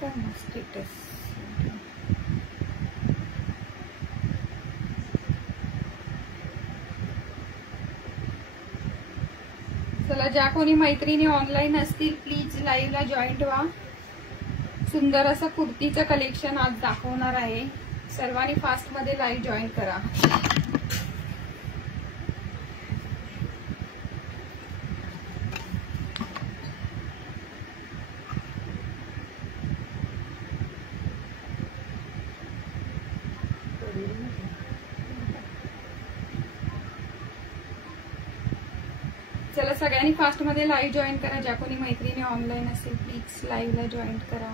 कर ना स्टेटस. चला, ज्या कोणी मैत्रिणी ऑनलाईन असतील प्लीज लाईव्हला जॉईंट व्हा. सुंदर असं कुर्तीचं कलेक्शन आज दाखवणार आहे. सर्वांनी फास्ट मध्ये लाईव्ह जॉईन करा. चला, सगळ्यांनी फास्ट मध्ये लाईव्ह जॉईन करा. ज्या कोणी मैत्रिणी ऑनलाईन असेल प्लीज लाईव्हला जॉईन करा.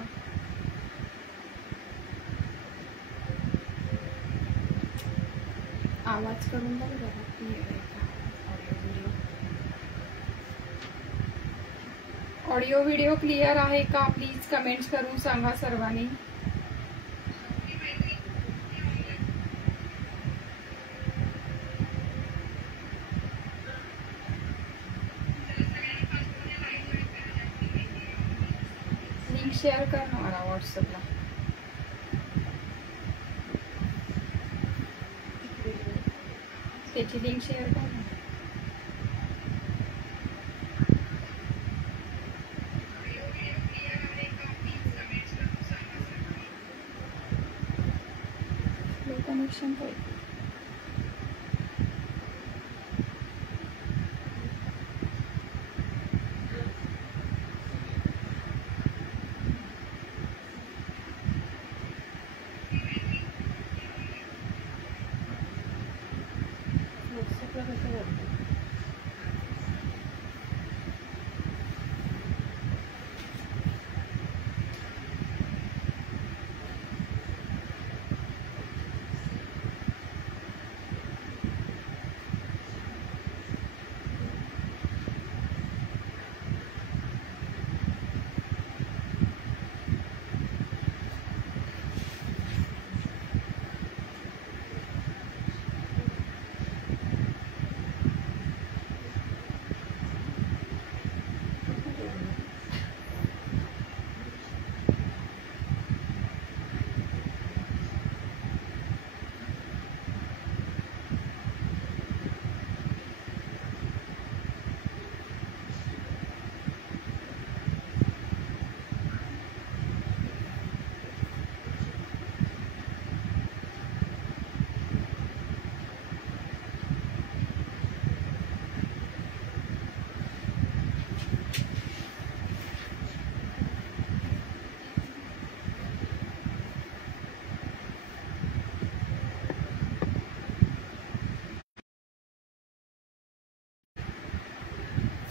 आवाज करून बघ जरा क्लिअर आहे का. ऑडिओ व्हिडिओ क्लिअर आहे का प्लीज कमेंट्स करून सांगा सर्वांनी. लिंक शेअर कर ना मला व्हॉट्सअपला. त्याची लिंक शेअर कर ना. कनेक्शन पाहिजे.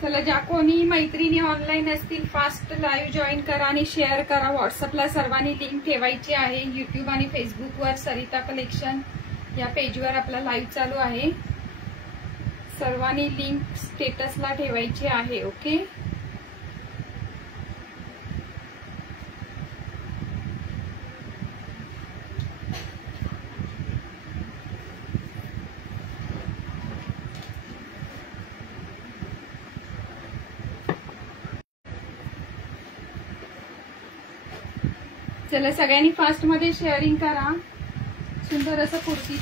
चला, ज्या कोणी मैत्रिणी ऑनलाईन असतील फास्ट लाईव्ह जॉईन करा आणि शेअर करा. व्हॉट्सअपला सर्वांनी लिंक ठेवायची आहे. युट्यूब आणि फेसबुकवर सरिता कलेक्शन या पेजवर आपला लाईव्ह चालू आहे. सर्वांनी लिंक स्टेटसला ठेवायची आहे. ओके. चला, सगळ्यांनी फास्ट मध्ये शेअरिंग करा. सुंदर असं कुर्ती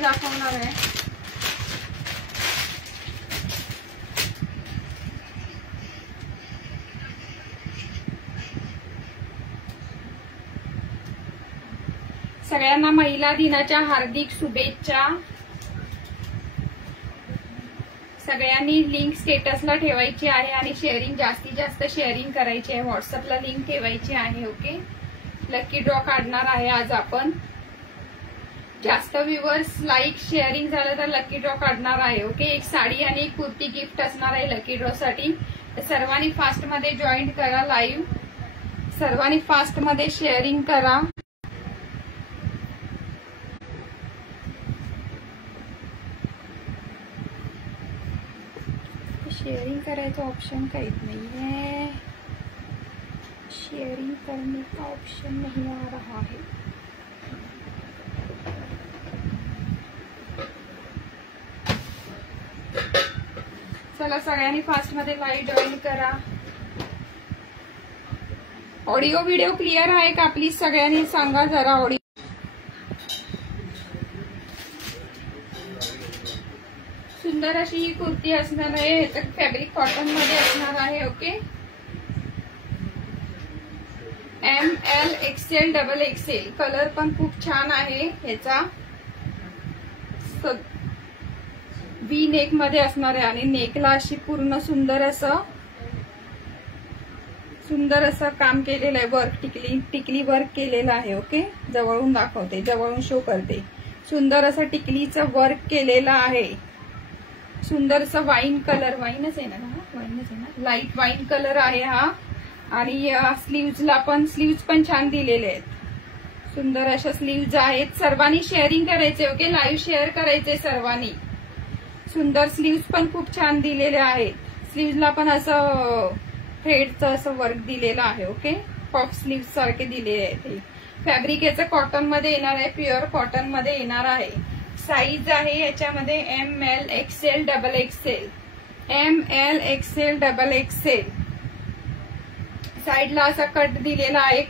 दाखवणार आहे. सगळ्यांना महिला दिनाच्या हार्दिक शुभेच्छा. सगळ्यांनी लिंक स्टेटसला ठेवायची आहे आणि शेअरिंग जास्तीत जास्त शेअरिंग करायची आहे. व्हॉट्सअपला लिंक ठेवायची आहे. ओके. लकी ड्रॉ काढणार आहे आज आपण. जास्त व्ह्यूअर्स लाईक शेअरिंग झालं तर लकी ड्रॉ काढणार आहे. ओके. एक साडी आणि एक कुर्ती गिफ्ट असणार आहे लकी ड्रॉ साठी. सर्वांनी फास्ट मध्ये जॉईन करा लाईव्ह. सर्वांनी फास्ट मध्ये शेअरिंग करा. शेयरिंग करायचं ऑप्शन काहीच नहीं है. शेयरिंग करने का ऑप्शन नहीं आ रहा है. चला, सगळ्यांनी फास्ट मध्ये लाईव्ह जॉईन करा. ऑडिओ व्हिडिओ क्लिअर आहे का प्लीज सगळ्यांनी सांगा जरा. ऑडिओ सुंदर अशी ही कुर्ती असणार आहे. फॅब्रिक कॉटन मध्ये असणार आहे. Okay, ML XL XXL colour पण खूप छान आहे ह्याचा. वी नेक मध्ये असणार आहे आणि नेकला अशी पूर्ण सुंदर असं काम केलेलं आहे. वर्क टिकली वर्क केलेलं आहे. ओके, जवळून दाखवते, जवळून शो करते. सुंदर असं टिकलीचं वर्क केलेलं आहे. सुंदर असं वाईन कलर, वाईनच आहे ना, लाईट वाईन कलर आहे हा. आणि स्लीव्ज पण छान दिलेले आहेत. सुंदर अशा स्लीव्ज आहेत. सर्वांनी शेअरिंग करायचे. ओके, लाईव्ह शेअर करायचे सर्वांनी. सुंदर स्लीव्ज पण खूप छान दिलेले आहेत. स्लीव्जला पण असं थ्रेडचं असं वर्क दिलेलं आहे. ओके, पफ स्लीव्ज सारखे दिलेले आहेत. फॅब्रिक याचं कॉटन मध्ये येणार आहे, प्युअर कॉटन मध्ये येणार आहे. साईज आहे याच्यामध्ये ML XL XXL, ML XL XXL. साईडला असा कट दिलेला आहे.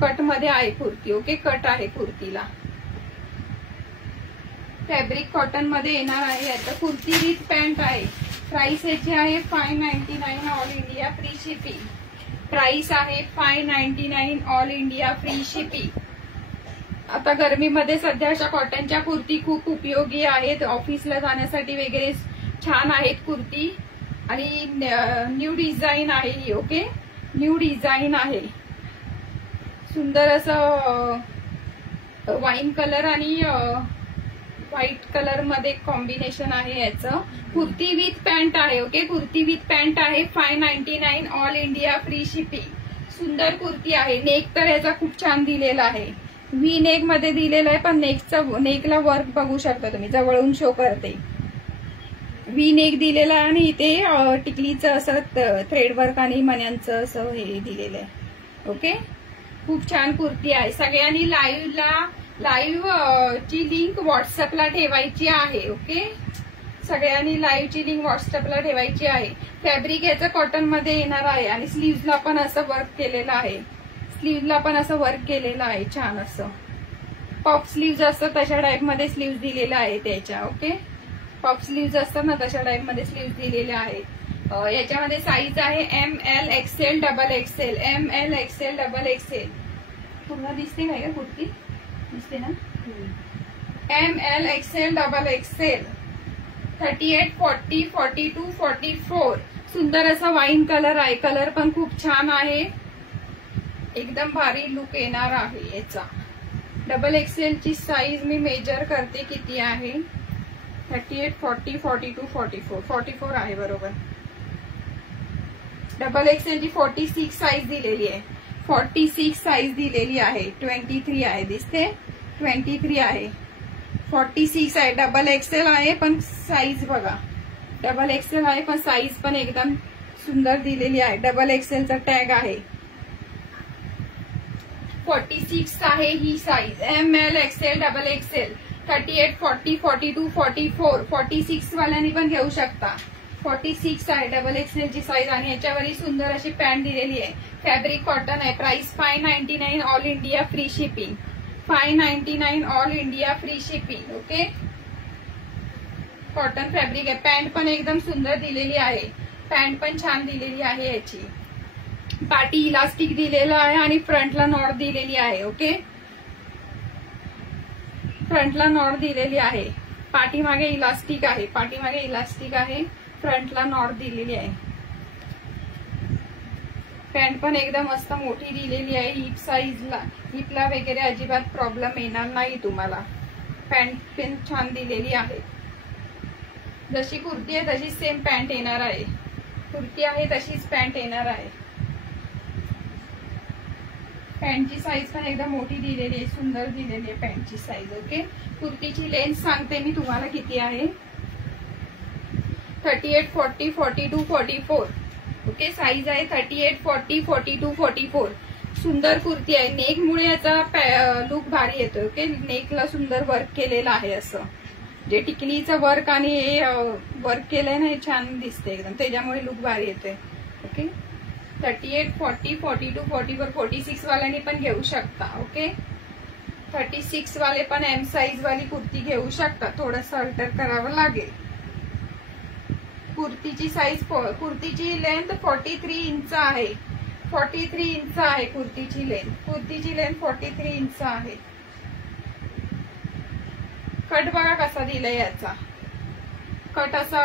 कट मध्ये आहे कुर्ती. ओके, कट आहे कुर्तीला. फॅब्रिक कॉटन मध्ये येणार आहे. आता कुर्ती विथ पॅन्ट आहे. प्राइस याची आहे 599 all India free shipping. Price आहे 599 ऑल इंडिया फ्री शिपिंग. आता गरमीमध्ये सध्या अशा कॉटनच्या कुर्ती खूप उपयोगी आहेत. ऑफिसला जाण्यासाठी वगैरे छान आहेत कुर्ती. आणि न्यू डिझाईन आहे ही. ओके, न्यू डिझाईन आहे. सुंदर असं वाईन कलर आणि व्हाईट कलर मध्ये कॉम्बिनेशन आहे याचं. कुर्ती विथ पॅन्ट आहे. ओके, कुर्ती विथ पॅन्ट आहे. 599 ऑल इंडिया फ्री शिपिंग. सुंदर कुर्ती आहे. नेक तर याचा खूप छान दिलेला आहे. व्ही नेक मध्ये दिलेला आहे, पण नेकला वर्क बघू शकता तुम्ही, जवळून शो करते. व्ही नेक दिलेला आहे आणि इथे टिकलीचं असं थ्रेड वर्क आणि मण्यांचं असं हे दिलेलं आहे. ओके, खूप छान कुर्ती आहे. सगळ्यांनी लाईव्ह ची लिंक व्हॉट्सअपला ठेवायची आहे. ओके, सगळ्यांनी लाईव्हची लिंक व्हॉट्सअपला ठेवायची आहे. फॅब्रिक याचं कॉटन मध्ये येणार आहे आणि स्लीव्जला पण असं वर्क केलेलं आहे. स्लीव्हला पण असं वर्क केलेलं आहे छान असं. पफ स्लीव्ज असतात तशा टाईप मध्ये स्लीव्ज दिलेल्या आहेत त्याच्या. ओके, पफ स्लीव्ज असतात ना तशा टाईप मध्ये स्लीव्ज दिलेल्या आहेत. याच्यामध्ये साईज आहे ML XL XXL, ML XL XXL. पूर्ण दिसते काय का कुर्ती? दिसते ना. ML XL XXL. 38, 40, 42, 44. सुंदर असा वाईन कलर आहे. कलर पण खूप छान आहे. एकदम भारी लुक येणार आहे याचा. XXL ची साईज मी मेजर करते किती आहे. 38, 40, 42, 44. 44 आहे बरोबर. XXL ची 46 साईज दिलेली आहे. 46 साईज दिलेली आहे. 23 आहे, दिसते 23 आहे. 46 आहे. XXL आहे पण साईज बघा. XXL आहे पण साईज पण एकदम सुंदर दिलेली आहे. XXL चा टॅग आहे. 46 आहे ही साईज. ML XL XXL. 38, 40, 42, 44. 46 वाल्यांनी पण घेऊ शकता. 46 आहे XXL ची साईज आणि याच्यावरही सुंदर अशी पॅन्ट दिलेली आहे. फॅब्रिक कॉटन आहे. Price 599 all India free shipping. 599 all India free shipping. Okay, cotton fabric आहे. पॅन्ट पण एकदम सुंदर दिलेली आहे. पॅन्ट पण छान दिलेली आहे याची. पाठी इलास्टिक दिलेला आहे आणि फ्रंटला नॉट दिलेली आहे. ओके, फ्रंटला नॉट दिलेली आहे. पाठीमागे इलास्टिक आहे. पाठीमागे इलास्टिक आहे. फ्रंटला नॉट दिलेली आहे. पॅन्ट पण एकदम मस्त मोठी दिलेली आहे. हिप साईजला, हिपला वगैरे अजिबात प्रॉब्लेम येणार नाही तुम्हाला. पॅन्ट पण छान दिलेली आहे. जशी कुर्ती आहे तशीच सेम पॅन्ट येणार आहे. कुर्ती आहे तशीच पॅन्ट येणार आहे. पॅन्टची साईज पण एकदम मोठी दिलेली आहे. सुंदर दिलेली आहे पॅन्टची साईज. ओके, कुर्तीची लेंथ सांगते मी तुम्हाला किती आहे. 38, 40, 42, 44. ओके, साईज आहे 38, 40, 42, 44. सुंदर कुर्ती आहे. नेक मुळे याचा लुक भारी येतोय. ओके, नेकला सुंदर वर्क केलेलं आहे. असं जे टिकलीचं वर्क आणि हे वर्क केलंय ना, हे छान दिसते एकदम. त्याच्यामुळे लुक भारी येतोय. ओके, 38, 40, 42, 44, 46 वाल्यांनी पण घेऊ शकता. ओके, 36 वाले पण एम साईज वाली कुर्ती घेऊ शकता. थोडंसं अल्टर करावं लागेल. कुर्तीची साईज, कुर्तीची लेंथ 43 इंच आहे. 43 इंच आहे कुर्तीची लेंथ. कुर्तीची लेंथ 43 इंच आहे. कट बघा कसा दिलाय याचा. कट असा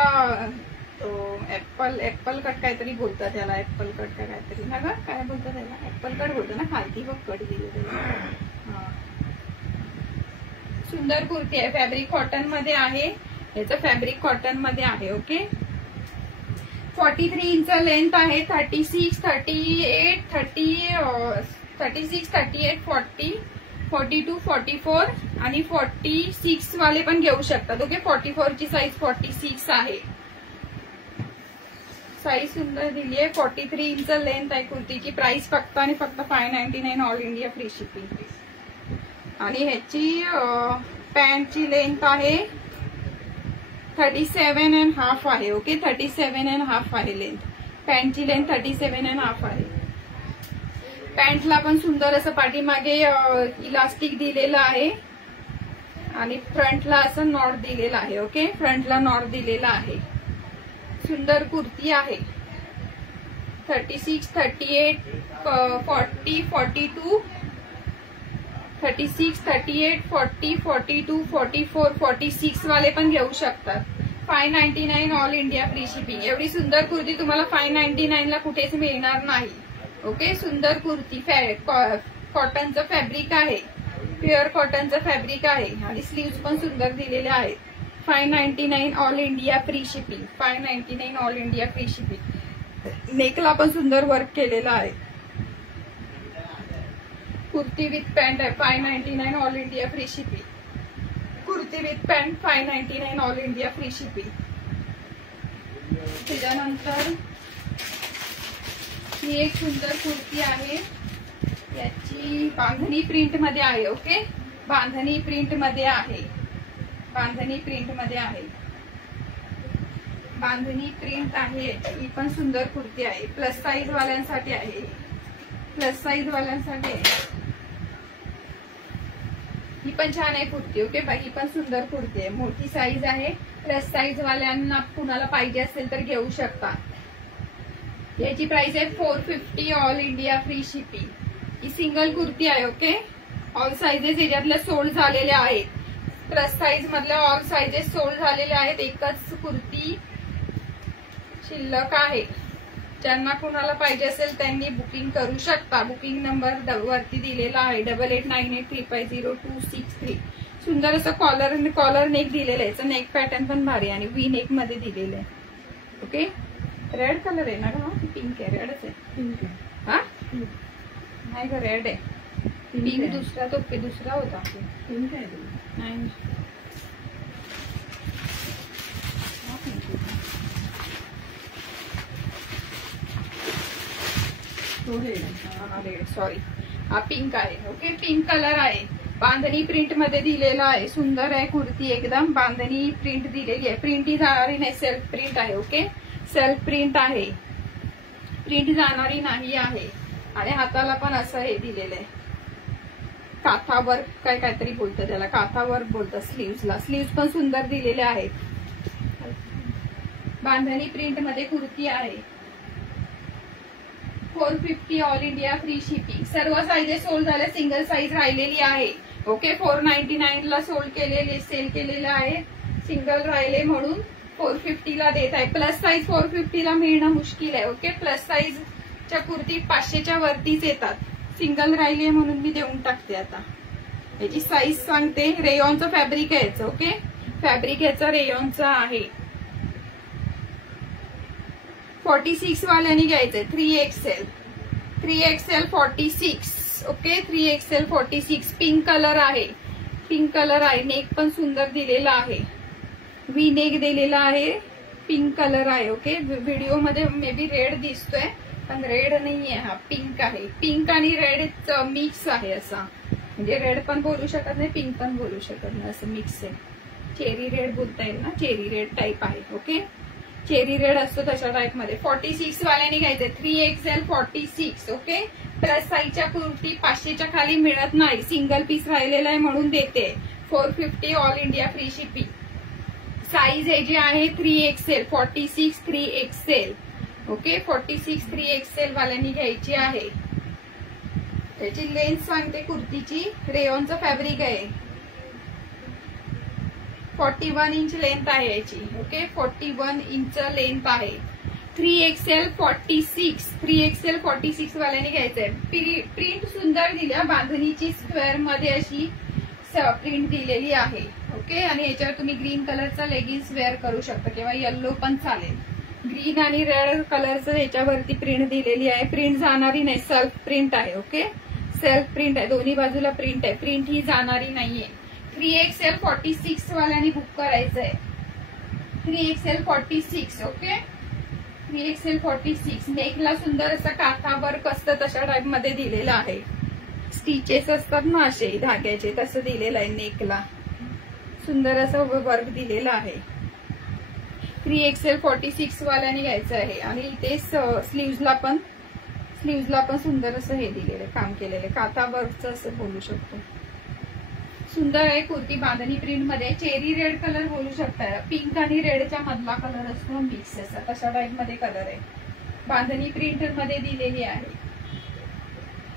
ऍपल कट काहीतरी बोलतात त्याला. ऍपल कट का काहीतरी ना ग, काय बोलतात त्याला? ऍपल कट बोलतो ना. खालती बघ कट दिले त्याला. सुंदर कुर्ती आहे. फॅब्रिक कॉटन मध्ये आहे. याचं फॅब्रिक कॉटन मध्ये आहे. ओके, 43 इंच लेंथ आहे. 36, 38, 40, 42, 44 आणि 46 वाले पण घेऊ शकतात. ओके, 44 ची साईज 46 आहे. साईज सुंदर दिली आहे. 43 इंच लेंथ आहे कुर्तीची. प्राइस फक्त आणि फक्त 599 ऑल इंडिया फ्री शिपिंग. आणि ह्याची पॅन्टची लेंथ आहे 37.5 आहे. ओके, 37.5 आहे लेंथ. पॅन्टची लेंथ 37.5 आहे. पॅन्टला पण सुंदर असं पाठीमागे इलास्टिक दिलेलं आहे आणि फ्रंटला असं नॉट दिलेलं आहे. ओके, फ्रंटला नॉट दिलेला आहे. सुंदर कुर्ती आहे. 36, 38, 40, 42, 36, 38, 40, 42, 44, 46 वाले पण घेऊ शकतात. 599 ऑल इंडिया फ्री शिपिंग. एवढी सुंदर कुर्ती तुम्हाला 599 ला कुठेच मिळणार नाही. ओके, सुंदर कुर्ती. कॉटनचं फॅब्रिक आहे. प्युअर कॉटनचं फॅब्रिक आहे आणि स्लीव्स पण सुंदर दिलेले आहेत. 599 all India free shipping. 599 all India free shipping. नेकला पण सुंदर वर्क केलेला आहे. कुर्ती विथ पॅन्ट आहे. 599 all India free shipping. Kurti with pant 599 all India free shipping. त्याच्यानंतर ही एक सुंदर कुर्ती आहे. याची बांधणी प्रिंट मध्ये आहे. ओके, बांधणी प्रिंट मध्ये आहे. बांधणी प्रिंट मध्ये आहे. बांधणी प्रिंट आहे. ही पण सुंदर कुर्ती आहे. प्लस साईज वाल्यांसाठी आहे. प्लस साईज वाल्यांसाठी आहे. ही पण छान आहे कुर्ती. ओके, ही पण सुंदर कुर्ती आहे. मोठी साईज आहे. प्लस साईज वाल्यांना कुणाला पाहिजे असेल तर घेऊ शकता. याची प्राइस आहे 450 ऑल इंडिया फ्री शिपिंग. ही सिंगल कुर्ती आहे. ओके, ऑल साइजेस याच्यातल्या सोल्ड झालेल्या आहेत. प्लस साईज मधल्या ऑल साइजेस सोल्ड झालेल्या आहेत. एकच कुर्ती शिल्लक आहे. ज्यांना कुणाला पाहिजे असेल त्यांनी बुकिंग करू शकता. बुकिंग नंबर वरती दिलेला आहे 8898350263. सुंदर असं कॉलर नेक दिलेलं आहे. याचं नेक पॅटर्न पण भारी आणि वी नेक मध्ये दिलेलं आहे. ओके, रेड कलर आहे ना का? पिंक आहे. रेडच आहे. पिंक आहे. हा नाही ग, रेड आहे. पिंक दुसरा तो दुसरा होता. पिंक आहे नाही. सॉरी, हा पिंक आहे. ओके, पिंक कलर आहे. बांधणी प्रिंट मध्ये दिलेला आहे. सुंदर आहे कुर्ती. एकदम बांधणी प्रिंट दिलेली आहे. प्रिंट ही जाणारी नाही, सेल्फ प्रिंट आहे. ओके, सेल्फ प्रिंट आहे. प्रिंट जाणारी नाही आहे. आणि हाताला पण असं हे दिलेलं आहे. काथा वर्क काहीतरी बोलतं त्याला. काथा वर्क बोलतात स्लीव्सला. स्लीव्स पण सुंदर दिलेले आहेत. बांधणी प्रिंट मध्ये कुर्ती आहे. 450 ऑल इंडिया फ्री शिपिंग. सर्व साईजेस सोल्ड झाल्या. सिंगल साईज राहिलेली आहे. ओके, 499 ला सोल्ड केलेले, सेल केलेले आहे. सिंगल राहिले म्हणून 450 ला देत आहे. प्लस साईज 450 ला मिळणं मुश्किल आहे. ओके, प्लस साईज च्या कुर्ती 500च्या वरतीच येतात. सिंगल राहिली म्हणून मी देऊन टाकते. आता याची साईज सांगते. रेयॉनचं फॅब्रिक आहे याचं. ओके, फॅब्रिक याचं रेयॉनचं आहे. 46 वाल्यांनी घ्यायचंय. 3XL 46. Okay, 3XL 46. Pink colour आहे. पिंक कलर आहे. नेक पण सुंदर दिलेला आहे. वी नेक दिलेला आहे. पिंक कलर आहे. ओके, व्हिडिओ मध्ये मे बी रेड दिसतोय पण रेड नाहीये. हा पिंक आहे. पिंक आणि रेड मिक्स आहे. असा म्हणजे रेड पण बोलू शकत नाही, पिंक पण बोलू शकत नाही, असं मिक्स आहे. चेरी रेड बोलता येईल ना, चेरी रेड टाईप आहे. ओके, चेरी रेड असतो तशा टाइप मध्ये 46 वाल्याने घ्यायचंय 3XL 46. ओके, प्लस साईजच्या कुर्ती 500च्या खाली मिळत नाही, सिंगल पीस राहिलेला आहे म्हणून देते. 450 all India free shipping. Size हे जी आहे 3XL 46 3XL. ओके, 46 3XL वाल्यांनी घ्यायची आहे. त्याची लेंथ सांगते कुर्तीची, रेयॉनचं फॅब्रिक आहे, 41 इंच लेंथ आहे याची. ओके, 41 इंच लेंथ आहे. 3XL 46 3XL 46 वाल्याने घ्यायचंय. प्रिंट सुंदर दिल्या, बांधणीची स्क्वेअर मध्ये अशी प्रिंट दिलेली आहे. ओके, आणि याच्यावर तुम्ही ग्रीन कलरचा लेगिन्स वेअर करू शकता किंवा येल्लो पण चालेल. ग्रीन आणि रेड कलरचं याच्यावरती प्रिंट दिलेली आहे. प्रिंट जाणारी नाही, सेल्फ प्रिंट आहे. ओके, सेल्फ प्रिंट आहे, दोन्ही बाजूला प्रिंट आहे, प्रिंट ही जाणारी नाहीये. 3XL 46 वाल्याने बुक करायचंय. 3XL 46. Okay, 3XL 46. नेकला सुंदर असं काथा वर्क असतं तशा टाइप मध्ये दिलेलं आहे. स्टिचेस असतात ना असे धाग्याचे, तसं दिलेलं आहे. नेकला सुंदर असं वर्क दिलेलं आहे. 3XL 46 वाल्याने घ्यायचं आहे. आणि इथे स्लीव्हजला पण सुंदर असं हे दिलेलं काम केलेलं, काथा वर्कचं असं बोलू शकतो. सुंदर आहे कुर्ती, बांधणी प्रिंट मध्ये. चेरी रेड कलर बोलू शकता, पिंक आणि रेडच्या मधला कलर असतो, मिक्स असा तशा टाइप मध्ये कलर आहे. बांधणी प्रिंट मध्ये दिलेली आहे.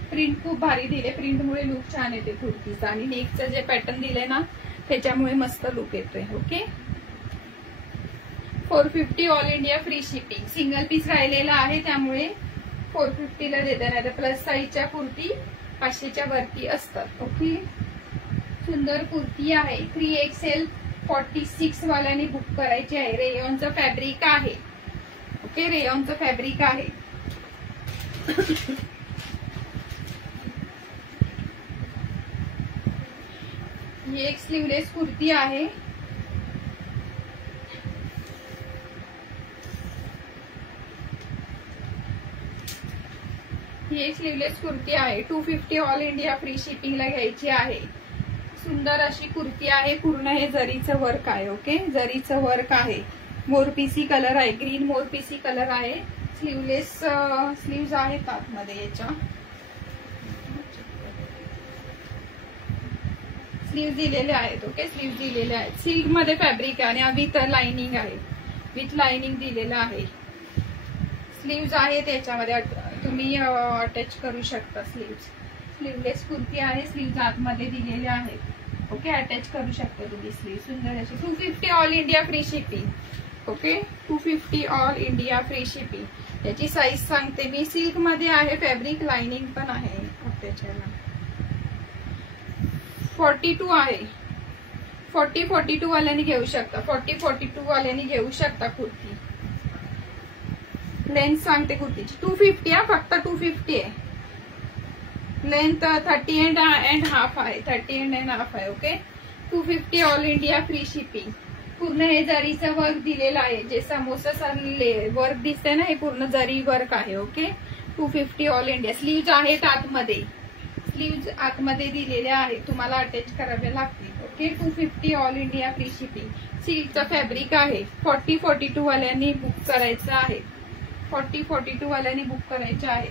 प्रिंट खूप भारी दिले, प्रिंटमुळे लुक छान येते कुर्तीचा. आणि नेकचं जे पॅटर्न दिले ना त्याच्यामुळे मस्त लुक येतोय. Okay, 450 all India free shipping. Single piece राहिलेला आहे त्यामुळे 450 ला देते, नाही तर प्लस साईजच्या कुर्ती 500च्या वरती असतात. ओके, सुंदर कुर्ती आहे. 3XL 46 वाल्याने बुक करायची आहे. रेयॉनचं फॅब्रिक आहे. ओके, रेयॉनचं फॅब्रिक आहे. ही एक स्लीवलेस कुर्ती आहे. ही एक स्लीवलेस कुर्ती आहे. 250 ऑल इंडिया फ्री शिपिंगला घ्यायची आहे. सुंदर अशी कुर्ती आहे. पूर्ण हे जरीचं वर्क आहे. ओके, जरीचं वर्क आहे. मोरपिसी कलर आहे, ग्रीन मोरपिसी कलर आहे. स्लीवलेस स्लीव्ज आहेत आतमध्ये याच्या. स्लीव्ह दिलेले आहेत. ओके, स्लीव्ह दिलेले आहेत. सिल्क मध्ये फॅब्रिक आहे आणि विथ लाइनिंग आहे, विथ लाइनिंग दिलेलं आहे. स्लीव्ज आहे त्याच्यामध्ये, तुम्ही अटॅच करू शकता स्लीव्ज. स्लीवलेस कुर्ती आहे, स्लीव्ज आतमध्ये दिलेले आहेत. ओके, अटॅच करू शकता तुम्ही स्लीव्ह. सुंदर अशी. 250 all India free shipping. Okay, 250 all India free shipping. त्याची साईज सांगते मी. सिल्क मध्ये आहे फॅब्रिक, लाइनिंग पण आहे त्याच्याला. 42 आहे. 40-42 वाल्याने घेऊ शकता, 40-42 वाल्याने घेऊ शकता कुर्ती. लेंथ सांगते कुर्तीची 250 आहे, फक्त 250 आहे. लेंथ 30 अँड हाफ आहे, 30 अँड हाफ आहे. Okay, 250 all India free shipping. पूर्ण हे जरीचं वर्क दिलेलं आहे, जे समोसा वर्क दिसते ना, हे पूर्ण जरी वर्क आहे. Okay, 250 all India. स्लीव्ज आहेत आतमध्ये, स्लीव्ज आतमध्ये दिलेले आहेत, तुम्हाला अटॅच करावे लागतील. Okay, 250 all India free shipping. सिल्कचं फॅब्रिक आहे. 40-42 वाल्यांनी बुक करायचं आहे. 40-42 वाल्यांनी बुक करायचं आहे.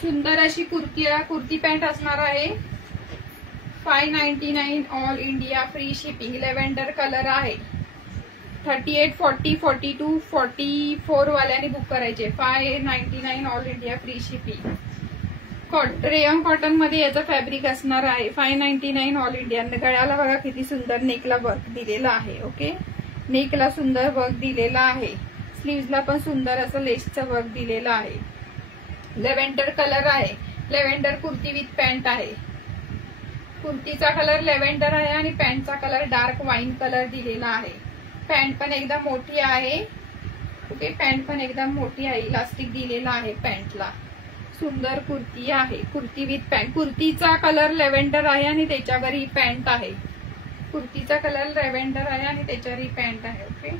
सुंदर अशी कुर्ती पॅन्ट असणार आहे. 599 all India free shipping. Lavender colour आहे. 38, 40, 42, 44 वाल्याने बुक करायचे. 599 all India free shipping. Rayon cotton मध्ये याचं फॅब्रिक असणार आहे. 599 ऑल इंडिया. गळ्याला बघा किती सुंदर नेकला वर्क दिलेला आहे. ओके, नेकला सुंदर वर्क दिलेला आहे. स्लीव्हजला पण सुंदर असं लेसचं वर्क दिलेलं आहे. लेव्हेंडर कलर आहे. लेव्हेंडर कुर्ती विथ पॅन्ट आहे. कुर्तीचा कलर लेव्हेंडर आहे आणि पॅन्टचा कलर डार्क वाईन कलर दिलेला आहे. पॅन्ट पण एकदम मोठी आहे. ओके, पॅन्ट पण एकदम मोठी आहे. इलास्टिक दिलेला आहे पॅन्टला. सुंदर कुर्ती आहे. Kurti with pant. कुर्तीचा कलर लेव्हेंडर आहे आणि त्याच्यावर ही पॅन्ट आहे. कुर्तीचा कलर लॅव्हेंडर आहे आणि त्याच्यावर ही पॅन्ट आहे. ओके,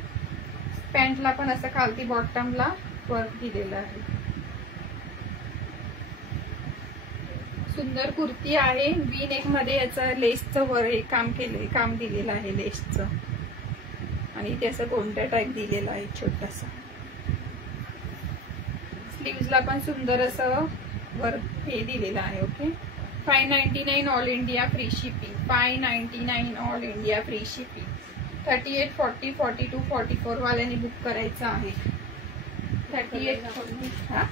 पॅन्टला पण असं खालती बॉटमला वर्क दिलेलं आहे. सुंदर कुर्ती आहे. वी नेक मध्ये याचं लेसचं वर काम दिलेलं आहे लेसचं, आणि इथे असं गोंडा टाईप दिलेला आहे छोटासा. स्लीव्हजला पण सुंदर असं वर्क हे दिलेलं आहे. Okay, 599 all India free shipping. 599 all India free shipping. 38, 40, 42, 44 वाल्याने बुक करायचं आहे. 38, 40 हा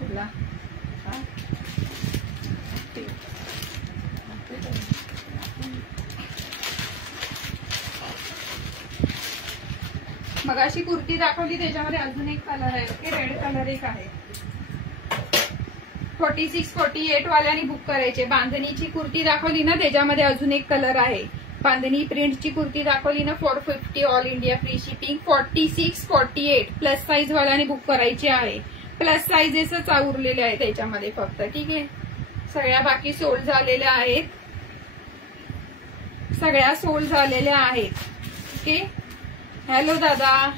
तुला हा मग अशी कुर्ती दाखवली, त्याच्यामध्ये अजून एक कलर आहे. ओके, रेड कलर एक आहे. 46, 48 वाल्यानी बुक करायचे. बांधणीची कुर्ती दाखवली ना, त्याच्यामध्ये अजून एक कलर आहे. बांधणी प्रिंटची कुर्ती दाखवली ना, 450 all India free shipping. 46, 48 plus size वाल्याने बुक करायची आहे. प्लस साईजेसच उरलेले आहे त्याच्यामध्ये फक्त. ठीक आहे, सगळ्या बाकी सोल्ड झालेल्या आहेत. सगळ्या सोल्ड झालेल्या आहेत. ओके, हॅलो दादा,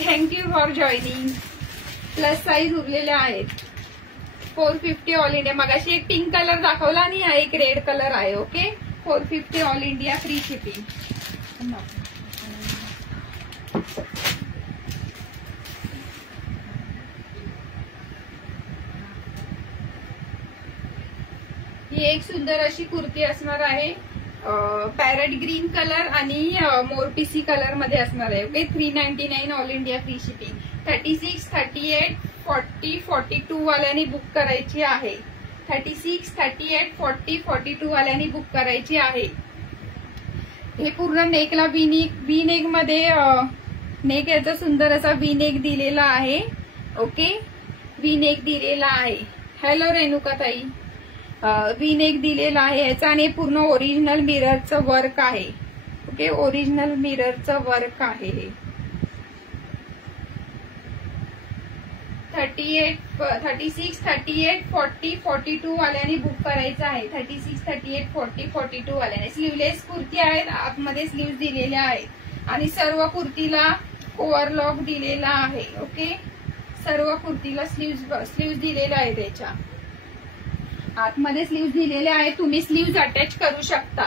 thank you for joining. Plus size उरलेल्या आहेत. 450 ऑल इंडिया. मगाशी एक पिंक कलर दाखवला आणि हा एक रेड कलर आहे. Okay, 450 all India free shipping. ही एक सुंदर अशी कुर्ती असणार आहे. पॅरेट ग्रीन कलर आणि मोरपिसी कलर मध्ये असणार आहे. Okay, 399 all India free shipping. 36, 38, 40, 42 वाल्याने बुक करायची आहे. 36, 38, 40, 42 वाल्याने बुक करायची आहे. हे पूर्ण नेकला वी नेक मध्ये नेक याचा सुंदर असा वी नेक दिलेला आहे. ओके, वी नेक दिलेला आहे. हॅलो रेणुका ताई, वी नेक दिलेला आहे याचा, आणि पूर्ण ओरिजिनल मिररचं वर्क आहे. ओके, ओरिजिनल मिररचं वर्क आहे. 36, 38, 40, 42 वाल्याने बुक करायचं आहे. 36, 38, 40, 42 वाल्याने. स्लीवलेस कुर्ती आहेत, आतमध्ये स्लीव्ह दिलेल्या आहेत आणि सर्व कुर्तीला ओव्हरलॉक दिलेला आहे. ओके, सर्व कुर्तीला स्लीव्ह दिलेला आहे. त्याच्या आतमध्ये स्लीव्ह दिलेले आहेत. तुम्ही स्लीव्ह अटॅच करू शकता.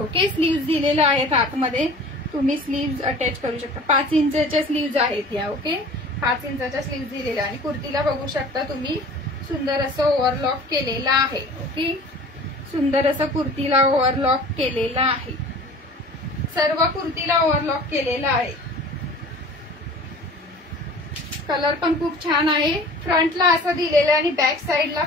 ओके, स्लीव्ह दिलेल्या आहेत आतमध्ये, तुम्ही स्लीव्ह अटॅच करू शकता. 5 इंचच्या स्लीव्ह आहेत या. ओके, 5 इंचाच्या स्लीव्ह दिलेल्या आणि कुर्तीला बघू शकता तुम्ही सुंदर असं ओव्हरलॉक केलेलं आहे. ओके, सुंदर असं कुर्तीला ओव्हरलॉक केलेलं आहे. सर्व कुर्तीला ओव्हरलॉक केलेला आहे. कलर पण खूप छान आहे. फ्रंटला असं दिलेलं आणि बॅक साइडला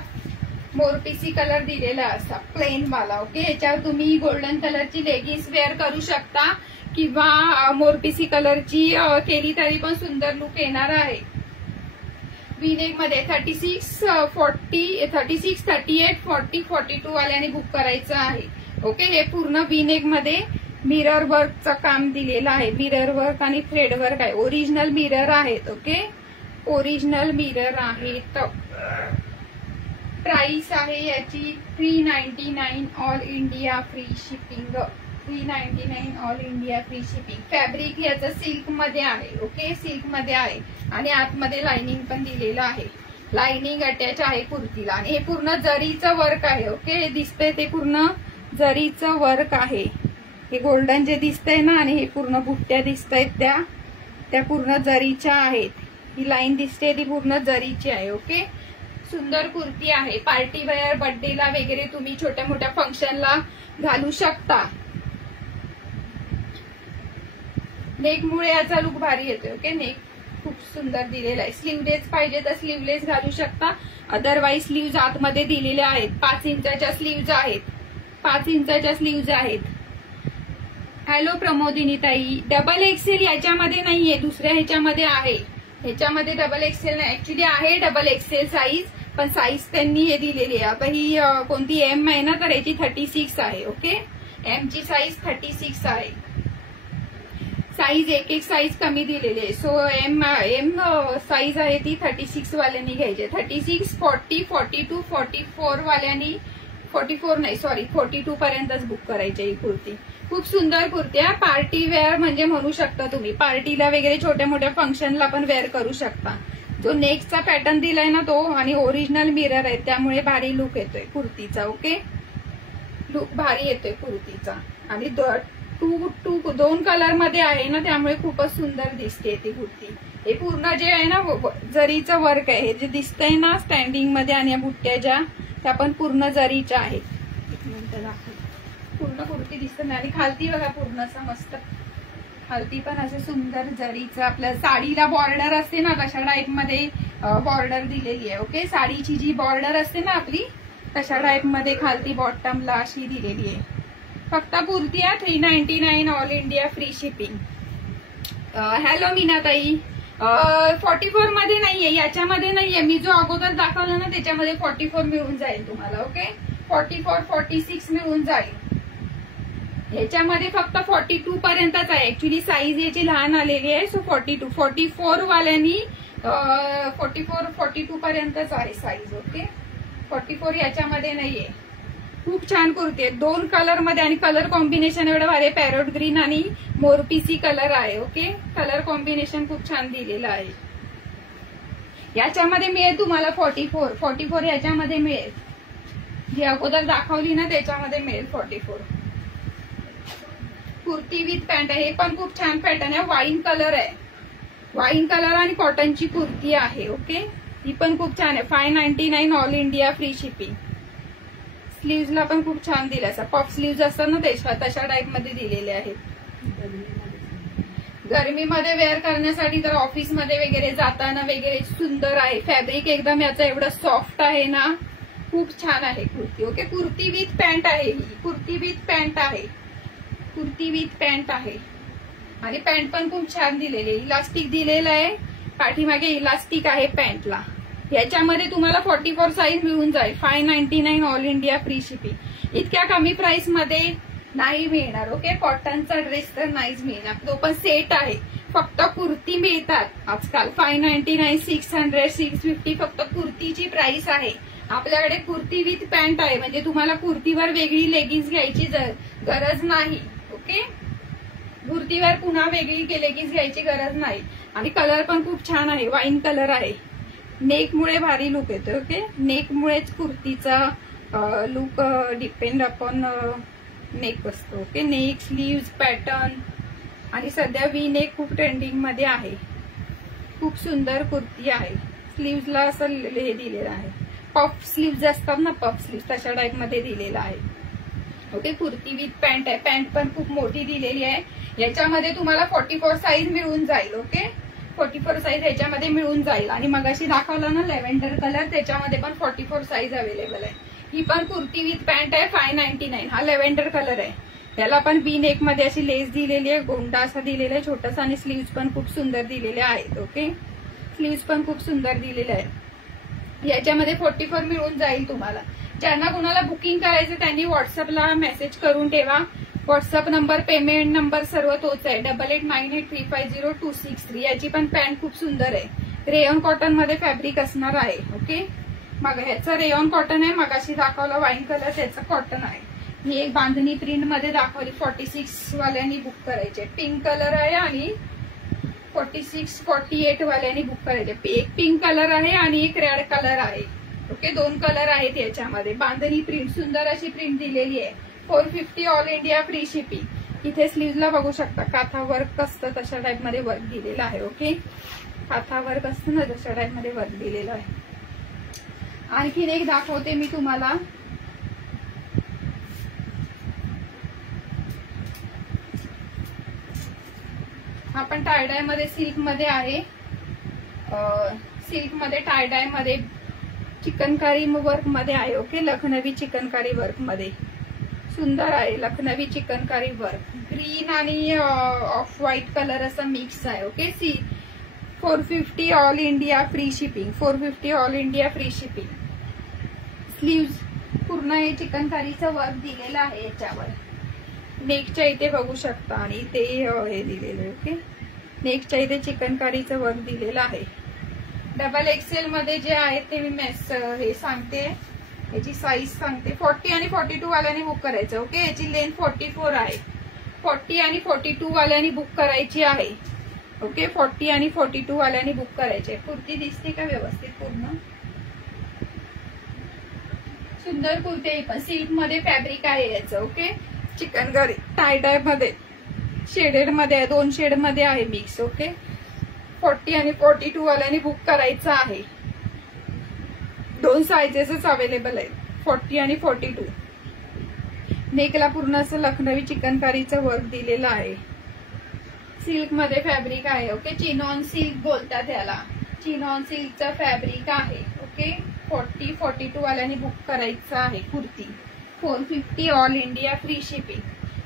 मोरपिसी कलर दिलेला असा प्लेन वाला. ओके, याच्यावर तुम्ही गोल्डन कलरची लेगिन्स वेअर करू शकता किंवा मोरपिसी कलरची केली तरी पण सुंदर लुक येणार आहे. वी नेक मध्ये 36, 38, 40, 42 वाल्याने बुक करायचं आहे. ओके, हे पूर्ण वी नेक मध्ये मिरर वर्कचं काम दिलेलं आहे. मिरर वर्क आणि थ्रेड वर्क आहे. ओरिजिनल मिरर आहेत. ओके, ओरिजिनल मिरर आहेत. प्राइस आहे याची 399 all India free shipping. 399 all India free shipping. Fabric याचं सिल्क मध्ये आहे. ओके, सिल्क मध्ये आहे आणि आतमध्ये लाइनिंग पण दिलेलं आहे. लाइनिंग अटॅच आहे कुर्तीला आणि हे पूर्ण जरीचं वर्क आहे. ओके, हे दिसतंय ते पूर्ण जरीचं वर्क आहे. हे गोल्डन जे दिसतंय ना आणि हे पूर्ण बुट्ट्या दिसतायत त्या पूर्ण जरीच्या आहेत. ही लाईन दिसते ती पूर्ण जरीची आहे. ओके, सुंदर कुर्ती आहे. पार्टी वेअर, बर्थडेला वगैरे तुम्ही छोट्या मोठ्या फंक्शनला घालू शकता. नेक मुळे याचा लुक भारी येतोय. ओके, नेक खूप सुंदर दिलेला आहे. स्लीवलेस पाहिजे तर स्लीवलेस घालू शकता. अदरवाईज स्लीव्ज आतमध्ये दिलेल्या आहेत. 5 इंचाच्या स्लीव्ज आहेत. 5 इंचाच्या स्लीव्ज आहेत. हॅलो प्रमोदिनी ताई, डबल एक्सेल याच्यामध्ये नाहीये, दुसऱ्या ह्याच्यामध्ये आहे. ह्याच्यामध्ये डबल एक्सेल नाही, ऍक्च्युली आहे डबल एक्सेल साईज, पण साईज त्यांनी हे दिलेली आहे. आता ही कोणती एम आहे ना, तर याची 36 आहे. ओके, एम ची साईज 36 आहे. साईज एक साईज कमी दिलेली आहे. सो एम साईज आहे ती 36 वाल्यांनी घ्यायची. 36, 40, 42, 44 वाल्यांनी 44 नाही सॉरी 42 पर्यंतच बुक करायची ही कुर्ती. खूप सुंदर कुर्ती आहे. पार्टी वेअर म्हणजे म्हणू शकता तुम्ही, पार्टीला वगैरे छोट्या मोठ्या फंक्शनला पण वेअर करू शकता. जो नेकचा पॅटर्न दिलाय ना तो आणि ओरिजिनल मिरर आहे त्यामुळे भारी लुक येतोय कुर्तीचा. ओके, लुक भारी येतोय कुर्तीचा. आणि दोन कलर मध्ये आहे ना त्यामुळे खूपच सुंदर दिसते ती कुर्ती. हे पूर्ण जे आहे ना जरीचं वर्क आहे, हे जे दिसतंय ना स्टँडिंग मध्ये आणि या बुट्ट्या ज्या त्या पण पूर्ण जरीच्या आहेत. एक मिनिट दाखव, पूर्ण कुर्ती दिसत नाही. आणि खालती बघा पूर्ण असं मस्त, खालती पण असं सुंदर जरीचं आपल्या साडीला बॉर्डर असते ना तशा टाईप मध्ये बॉर्डर दिलेली आहे. ओके, साडीची जी बॉर्डर असते ना आपली तशा टाईप मध्ये खालती बॉटमला अशी दिलेली आहे. फक्त कुर्ती आहे 399 all India free shipping. Hello मीनाताई, 44 मध्ये नाहीये, याच्यामध्ये नाहीये. मी जो अगोदर दाखवला ना त्याच्यामध्ये 44 मिळून जाईल तुम्हाला. ओके, 44 46 मिळून जाईल. याच्यामध्ये फक्त 42 पर्यंतच आहे. ऍक्च्युली साईज याची लहान आलेली आहे. सो 44 वाल्यांनी 42 पर्यंतच आहे साईज. ओके, 44 याच्यामध्ये नाहीये. खूप छान कुर्ती आहे, 2 कलर मध्ये आणि कलर कॉम्बिनेशन एवढं भारी. पॅरोट ग्रीन आणि मोरपीसी कलर आहे. ओके, कलर कॉम्बिनेशन खूप छान दिलेलं आहे. याच्यामध्ये मिळेल तुम्हाला 44 याच्यामध्ये मिळेल. जी अगोदर दाखवली ना त्याच्यामध्ये मिळेल 44. कुर्ती विथ पॅन्ट आहे. हे पण खूप छान पॅटर्न आहे. वाईन कलर आहे, वाईन कलर आणि कॉटनची कुर्ती आहे. ओके, ही पण खूप छान आहे. 599 ऑल इंडिया फ्री शिपिंग. स्लीव्हजला पण खूप छान दिलं, असं पफ स्लीव्ज असतात ना तशा टाईप मध्ये दिलेले आहेत. गरमीमध्ये वेअर करण्यासाठी तर ऑफिसमध्ये वगैरे जाताना वगैरे सुंदर आहे. फॅब्रिक एकदम याचं एवढं सॉफ्ट आहे ना, खूप छान आहे kurti. Okay, kurti with pant आहे ही. कुर्ती विथ पॅन्ट आहे, कुर्ती विथ पॅन्ट आहे. आणि पॅन्ट पण खूप छान दिलेली, इलास्टिक दिलेलं आहे. पाठीमागे इलास्टिक आहे पॅन्टला. याच्यामध्ये तुम्हाला 44 साईज मिळून जाईल. 599 ऑल इंडिया फ्री शिपिंग. इतक्या कमी प्राइस मध्ये नाही मिळणार. ओके, कॉटनचा ड्रेस तर नाहीच मिळणार. तो पण सेट आहे. फक्त कुर्ती मिळतात आजकाल 599 600 650 फक्त कुर्तीची प्राइस आहे. आपल्याकडे कुर्ती विथ पॅन्ट आहे म्हणजे तुम्हाला कुर्तीवर वेगळी लेगिन्स घ्यायची गरज नाही. ओके, कुर्तीवर पुन्हा वेगळी लेगिन्स घ्यायची गरज नाही. आणि कलर पण खूप छान आहे, वाईन कलर आहे. नेकमुळे भारी लुक येतो. ओके, नेकमुळेच कुर्तीचा लुक डिपेंड अपॉन नेक असतो. ओके, नेक स्लीव्ज पॅटर्न आणि सध्या वी नेक खूप ट्रेंडिंग मध्ये आहे. खूप सुंदर कुर्ती आहे. स्लीव्जला असं हे दिलेलं आहे, पफ स्लीव्ज असतात ना पफ स्लीव्ज तशा टाईप मध्ये दिलेला आहे. ओके, कुर्ती विथ पॅन्ट आहे. पॅन्ट पण खूप मोठी दिलेली आहे. याच्यामध्ये तुम्हाला 44 साईज मिळून जाईल. ओके, 44 साईज याच्यामध्ये मिळून जाईल. आणि मगाशी दाखवला ना लेव्हेंडर कलर त्याच्यामध्ये पण 44 साईज अवेलेबल आहे. ही पण कुर्ती विथ पॅन्ट आहे 599. हा लेव्हेंडर कलर आहे. त्याला पण वी नेक मध्ये अशी लेस दिलेली आहे, गोंडा असा दिलेला आहे छोटासा. आणि स्लीव्ज पण खूप सुंदर दिलेले आहेत. ओके, स्लीव्ज पण खूप सुंदर दिलेले आहेत. याच्यामध्ये 44 मिळून जाईल तुम्हाला. ज्यांना कोणाला बुकिंग करायचं त्यांनी व्हॉट्सअपला मेसेज करून ठेवा. व्हॉट्सअप नंबर पेमेंट नंबर सर्व तोच आहे 8898350263. याची पण पॅन्ट खूप सुंदर आहे. रेयॉन कॉटन मध्ये फॅब्रिक असणार आहे. ओके, मग ह्याचं रेयॉन कॉटन आहे. मगाशी दाखवलं वाईन कलर त्याचं कॉटन आहे. ही एक बांधणी प्रिंट मध्ये दाखवली. 46 वाल्यांनी बुक करायचे. पिंक कलर आहे आणि 46 48 वाल्यांनी बुक करायचे. एक पिंक कलर आहे आणि एक रेड कलर आहे. ओके, 2 कलर आहेत याच्यामध्ये. बांधणी प्रिंट सुंदर अशी प्रिंट दिलेली आहे. 450 ऑल इंडिया फ्री शिपिंग. इथे स्लीव्हजला बघू शकता काथा वर्क असतं तशा टाईप मध्ये वर्क दिलेलं आहे. ओके, काथा वर्क असतं ना तशा टाईप मध्ये वर्क दिलेलं आहे. आणखीन एक दाखवते मी तुम्हाला. हा पण टायडाय मध्ये सिल्क मध्ये आहे. सिल्क मध्ये टायडाय मध्ये चिकनकारी वर्क मध्ये आहे. ओके, लखनवी चिकनकारी वर्क मध्ये सुंदर आहे. लखनवी चिकनकारी वर्क ग्रीन आणि ऑफ व्हाईट कलर असा मिक्स आहे. Okay, 450 all India free shipping. 450 all India free shipping. Sleeves पूर्ण हे चिकनकारीचं वर्क दिलेलं आहे याच्यावर. नेकच्या इथे बघू शकता आणि ते हे दिलेलं आहे. ओके, नेकच्या इथे चिकनकारीचं वर्क दिलेलं आहे. XXL मध्ये जे आहे ते मी हे सांगते. याची साईज सांगते. 40 आणि 42 वाल्यांनी बुक करायचं. ओके, याची लेंथ 44 आहे. 40 आणि 42 वाल्यांनी बुक करायची आहे. ओके, 40 आणि 42 वाल्यांनी बुक करायचे. कुर्ती दिसते का व्यवस्थित पूर्ण? सुंदर कुर्ती आहे, पण सिल्क मध्ये फॅब्रिक आहे याचं. ओके, चिकनकारी टाय टाय मध्ये शेडेड मध्ये आहे, 2 शेड मध्ये आहे मिक्स. ओके, 40 आणि 42 वाल्यांनी बुक करायचं आहे. 2 साइजेसच अवेलेबल आहेत, 40 आणि 42. नेकला पूर्ण असं लखनवी चिकनकारीचं वर्क दिलेलं आहे. सिल्क मध्ये फॅब्रिक आहे. ओके, चिनॉन सिल्क बोलतात याला. चिनॉन सिल्कचं फॅब्रिक आहे. ओके, 40-42 वाल्यांनी बुक करायचं आहे. Kurti 450 all India free shipping.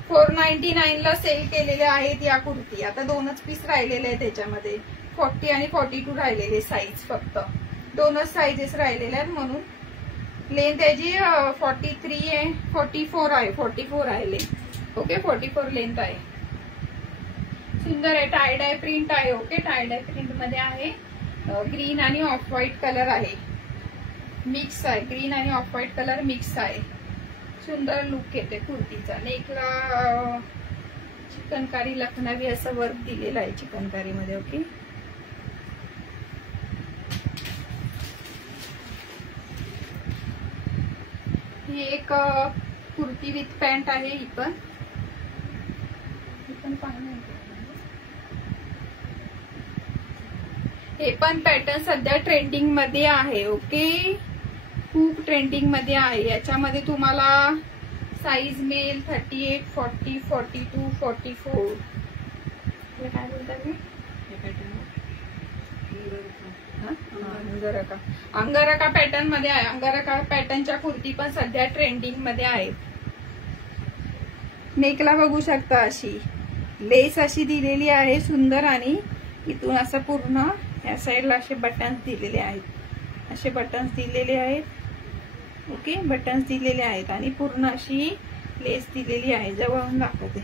499 ला सेल केलेल्या आहेत या कुर्ती. आता 2च पीस राहिलेले आहेत त्याच्यामध्ये. 40 आणि 42 राहिलेले साईज, फक्त 2च साईजेस राहिलेले आहेत. म्हणून लेंथ त्याची 43 आहे, 44 आहे. 44 आहे लेंथ. ओके, 44 लेंथ आहे. सुंदर आहे, टाय डाय प्रिंट आहे. ओके, टाय डाय प्रिंट मध्ये आहे. ग्रीन आणि ऑफ व्हाईट कलर आहे, मिक्स आहे. ग्रीन आणि ऑफ व्हाईट कलर मिक्स आहे. सुंदर लुक येते कुर्तीचा. नेकला चिकनकारी लखनवी असं वर्क दिलेलं आहे चिकनकारी मध्ये. ओके, ही एक कुर्ती विथ पॅन्ट आहे. ही पण हे पण पॅटर्न सध्या ट्रेंडिंग मध्ये आहे. ओके, खूप ट्रेंडिंग मध्ये आहे. याच्यामध्ये तुम्हाला साईज मिळेल 38, 40, 42, 44. काय बोलतात मी? अंगरखा पॅटर्न मध्ये आहे. अंगरखा पॅटर्नच्या कुर्ती पण सध्या ट्रेंडिंग मध्ये आहेत. नेकला बघू शकता, अशी लेस अशी दिलेली आहे सुंदर. आणि इथून असं पूर्ण या साईडला असे बटन्स दिलेले आहेत. असे बटन्स दिलेले आहेत. ओके, बटन्स दिलेले आहेत आणि पूर्ण अशी लेस दिलेली आहे. जवळून दाखवते.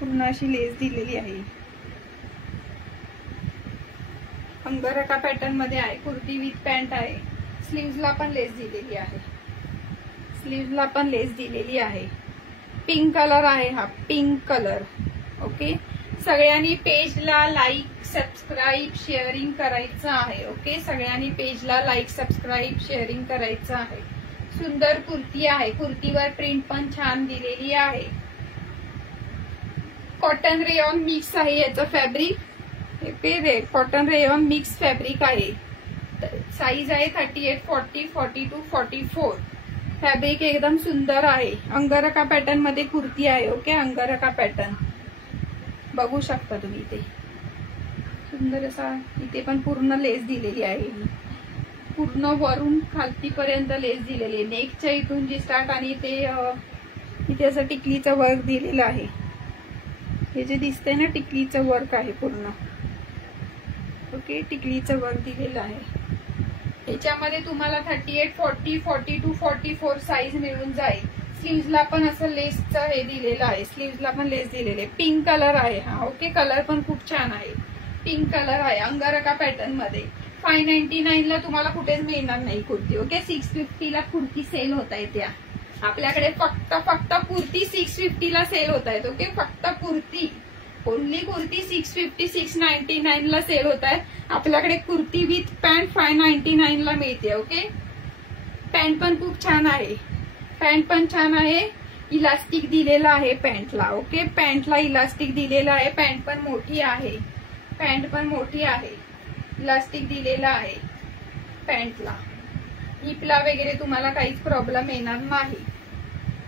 पूर्ण अशी लेस दिलेली आहे. अंगरखा पॅटर्न मध्ये आहे. कुर्ती विथ पॅन्ट आहे. स्लीव्हजला पण लेस दिलेली आहे. स्लीव्हजला पण लेस दिलेली आहे. पिंक कलर आहे हा, पिंक कलर. ओके, सगळ्यांनी पेजला लाईक, सबस्क्राईब, शेअरिंग करायचं आहे. ओके, सगळ्यांनी पेजला लाईक, सबस्क्राईब, शेअरिंग करायचं आहे. सुंदर कुर्ती आहे. कुर्तीवर प्रिंट पण छान दिलेली आहे. कॉटन रेयॉन मिक्स आहे याचं fabric. Okay, cotton rayon mix fabric आहे. साईज आहे 38, 40, 42, 44. फॅब्रिक एकदम सुंदर आहे. अंगरखा पॅटर्न मध्ये कुर्ती आहे. ओके, अंगरखा पॅटर्न बघू शकता तुम्ही. इथे सुंदर असा, इथे पण पूर्ण लेस दिलेली आहे. पूर्ण वरून खालतीपर्यंत लेस दिलेली आहे. नेकच्या इथून जी स्टार्ट आणि इथे असं टिकलीचं वर्क दिलेलं आहे. हे जे दिसतंय ना, टिकलीचं वर्क आहे पूर्ण. ओके, टिकलीचं वर्क दिलेलं आहे. याच्यामध्ये तुम्हाला 38, 40, 42, 44 साईज मिळून जाईल. स्लीव्हजला पण असं लेसचं हे दिलेलं आहे. स्लीव्हजला पण लेस दिलेले आहे. पिंक कलर आहे हा. ओके, कलर पण खूप छान आहे. पिंक कलर आहे अंगरखा पॅटर्न मध्ये. 599 ला तुम्हाला कुठेच मिळणार नाही कुर्ती. ओके, 650 ला कुर्ती सेल होत आहे. त्या आपल्याकडे फक्त कुर्ती 650 ला सेल होत आहेत. ओके, फक्त कुर्ती, ओनली कुर्ती 650, 699 ला सेल होत आहे. आपल्याकडे कुर्ती विथ पॅन्ट 599 ला मिळते. ओके, पॅन्ट पण खूप छान आहे. पॅन्ट पण छान आहे. इलास्टिक दिलेला आहे पॅन्टला. ओके, पॅन्टला इलास्टिक दिलेला आहे. पॅन्ट पण मोठी आहे. पॅन्ट पण मोठी आहे. इलास्टिक दिलेला आहे पॅन्टला. हिपला वगैरे तुम्हाला काहीच प्रॉब्लेम येणार नाही.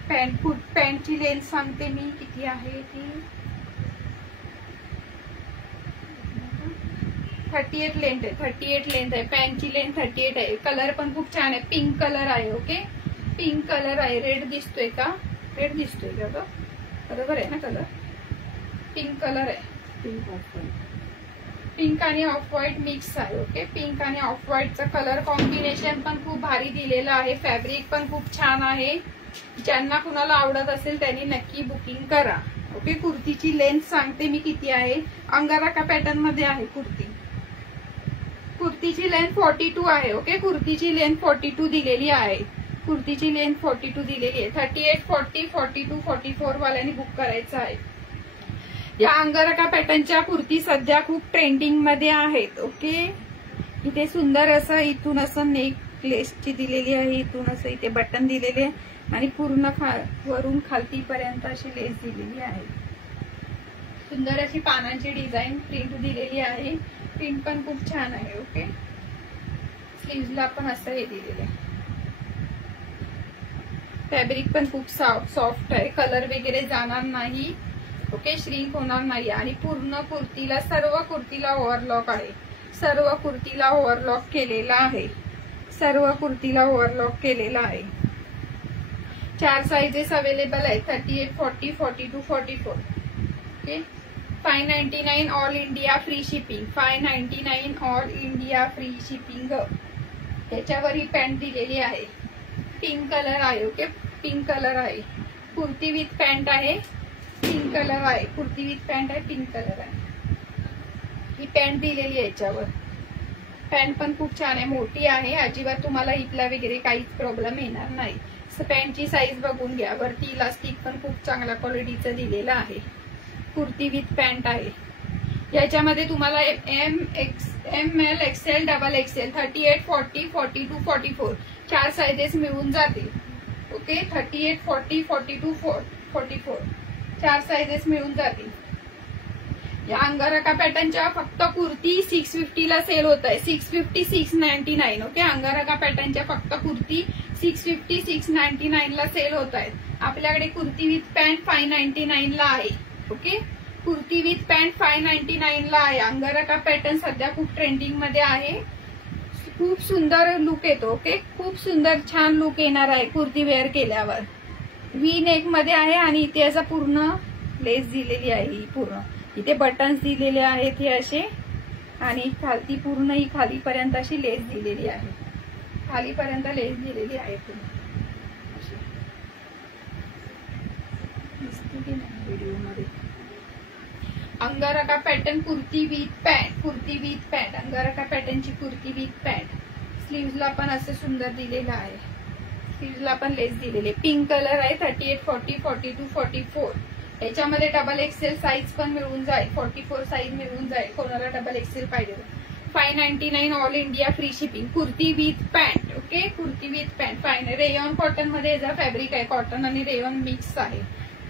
पॅन्टची लेंथ सांगते मी किती आहे ती. 38 लेंथ आहे. 38 लेंथ आहे. पॅन्टची लेंथ 38 आहे. कलर पण खूप छान आहे. पिंक कलर आहे. ओके, पिंक कलर आहे. रेड दिसतोय का? रेड दिसतोय का? बरोबर आहे ना कलर? पिंक कलर आहे. पिंक आणि ऑफ व्हाईट मिक्स आहे. ओके, पिंक आणि ऑफ व्हाईटचं कलर कॉम्बिनेशन पण खूप भारी दिलेलं आहे. फॅब्रिक पण खूप छान आहे. ज्यांना कुणाला आवडत असेल त्यांनी नक्की बुकिंग करा. ओके, कुर्तीची लेंथ सांगते मी किती आहे. अंगरखा पॅटर्न मध्ये आहे कुर्ती. कुर्तीची लेंथ 42 आहे. ओके, कुर्तीची लेंथ 42 दिलेली आहे. कुर्तीची लेंथ 42 दिलेली आहे. 38, 40, 42, 44 वाल्यांनी बुक करायचं आहे. या अंगारका पॅटर्नच्या कुर्ती सध्या खूप ट्रेंडिंग मध्ये आहेत. ओके, इथे सुंदर असं इथून असं नेकलेसची दिलेली आहे, इथून असं इथे बटन दिलेले आहे आणि पूर्ण वरून खालतीपर्यंत अशी लेस दिलेली आहे. सुंदर अशी पानांची डिझाईन प्रिंट दिलेली आहे. प्रिंट पण खूप छान आहे. ओके, स्लीव्हजला पण असं हे दिलेलं आहे. फॅब्रिक पण खूप सॉफ्ट आहे, कलर वगैरे जाणार नाही. ओके, श्रिंक होणार नाही. आणि पूर्ण कुर्तीला, सर्व कुर्तीला ओव्हरलॉक आहे. सर्व कुर्तीला ओव्हरलॉक केलेला आहे. सर्व कुर्तीला ओव्हरलॉक केलेला आहे. 4 साइजेस अवेलेबल आहेत. 38, 40, 42, 44. Okay, 599 all India free shipping. 599 all India free shipping. त्याच्यावर ही पॅन्ट दिलेली आहे. पिंक कलर आहे. ओके, पिंक कलर आहे. कुर्ती विथ पॅन्ट आहे. पिंक कलर आहे. कुर्ती विथ पॅन्ट आहे. पिंक कलर आहे. ही पॅन्ट दिलेली आहे. याच्यावर पॅन्ट पण खूप छान आहे, मोठी आहे. अजिबात तुम्हाला इथला वगैरे काहीच प्रॉब्लेम येणार नाही. पॅन्टची साईज बघून घ्या. वरती इलास्टिक पण खूप चांगल्या क्वालिटीचं दिलेलं आहे. कुर्ती विथ पॅन्ट आहे. याच्यामध्ये तुम्हाला M, L, XL, double XL, 38, 40, 42, 44 4 sizes मिळून जातील. ओके, 38, 40, 42, 44 4 साइजेस मिळून जातील. या अंगारका पॅटर्नच्या फक्त कुर्ती 650 ला सेल होत आहे. 650, 699. ओके, अंगारका पॅटर्नच्या फक्त कुर्ती 650, 699 ला सेल होत आहेत. आपल्याकडे कुर्ती विथ पॅन्ट 599 ला आहे. ओके, कुर्ती विथ पॅन्ट 599 ला आहे. अंगारका पॅटर्न सध्या खूप ट्रेंडिंग मध्ये आहे. खूप सुंदर लुक येतो. ओके, खूप सुंदर छान लुक येणार आहे कुर्ती वेअर केल्यावर. व्ही नेक मध्ये आहे आणि इथे असा पूर्ण लेस दिलेली आहे. ही पूर्ण इथे बटन्स दिलेले आहेत हे असे, आणि खालती पूर्ण ही खालीपर्यंत अशी लेस दिलेली आहे. खालीपर्यंत लेस दिलेली आहे पूर्ण. व्हिडिओ मध्ये angarkha pattern kurti with pant. Kurti with pant, angarkha पॅटर्नची कुर्ती विथ पॅन्ट. स्लीव्हजला पण असं सुंदर दिलेलं आहे. स्लीव्हजला पण लेस दिलेले. पिंक कलर आहे. 38, 40, 42, 44. याच्यामध्ये डबल एक्सेल साईज पण मिळून जाईल. 44 साईज मिळून जाईल कोणाला डबल एक्सेल पाहिजे. 599 all India free shipping. Kurti with pant. Okay, kurti with pant. Fine rayon cotton मध्ये याचा फॅब्रिक आहे. कॉटन आणि रेयॉन मिक्स आहे.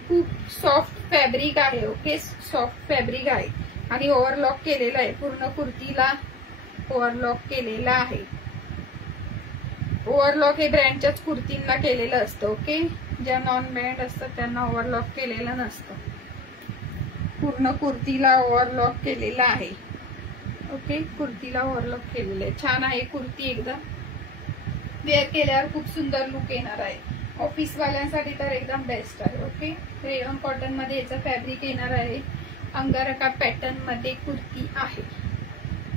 खूप सॉफ्ट फॅब्रिक आहे. ओके, सॉफ्ट फॅब्रिक आहे आणि ओव्हरलॉक केलेलं आहे. पूर्ण कुर्तीला ओव्हरलॉक केलेला आहे. ओव्हरलॉक हे ब्रँडच्याच कुर्तींना केलेलं असतं. ओके, ज्या नॉन ब्रँड असतात त्यांना ओव्हरलॉक केलेलं नसतं. पूर्ण कुर्तीला ओव्हरलॉक केलेला आहे. ओके, कुर्तीला ओव्हरलॉक केलेलं आहे. छान आहे कुर्ती. एकदम वेअर केल्यावर खूप सुंदर लुक येणार आहे. ऑफिस वाल्यांसाठी तर एकदम बेस्ट आहे. ओके, रेयॉन कॉटन मध्ये याचं फॅब्रिक येणार आहे. अंगारका पॅटर्न मध्ये कुर्ती आहे.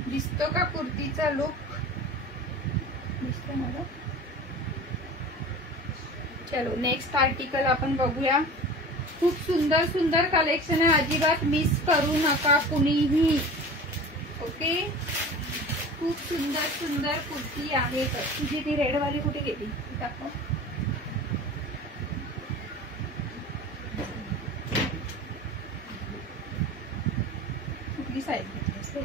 दिसतो का कुर्तीचा लुक? दिसतो मला. चलो नेक्स्ट आर्टिकल आपण बघूया. खूप सुंदर सुंदर कलेक्शन आहे. अजिबात मिस करू नका कुणीही. ओके, खूप सुंदर सुंदर कुर्ती आहे. तुझी ती रेड वाली कुठे गेली दाखव. कुठली साईज घेतली?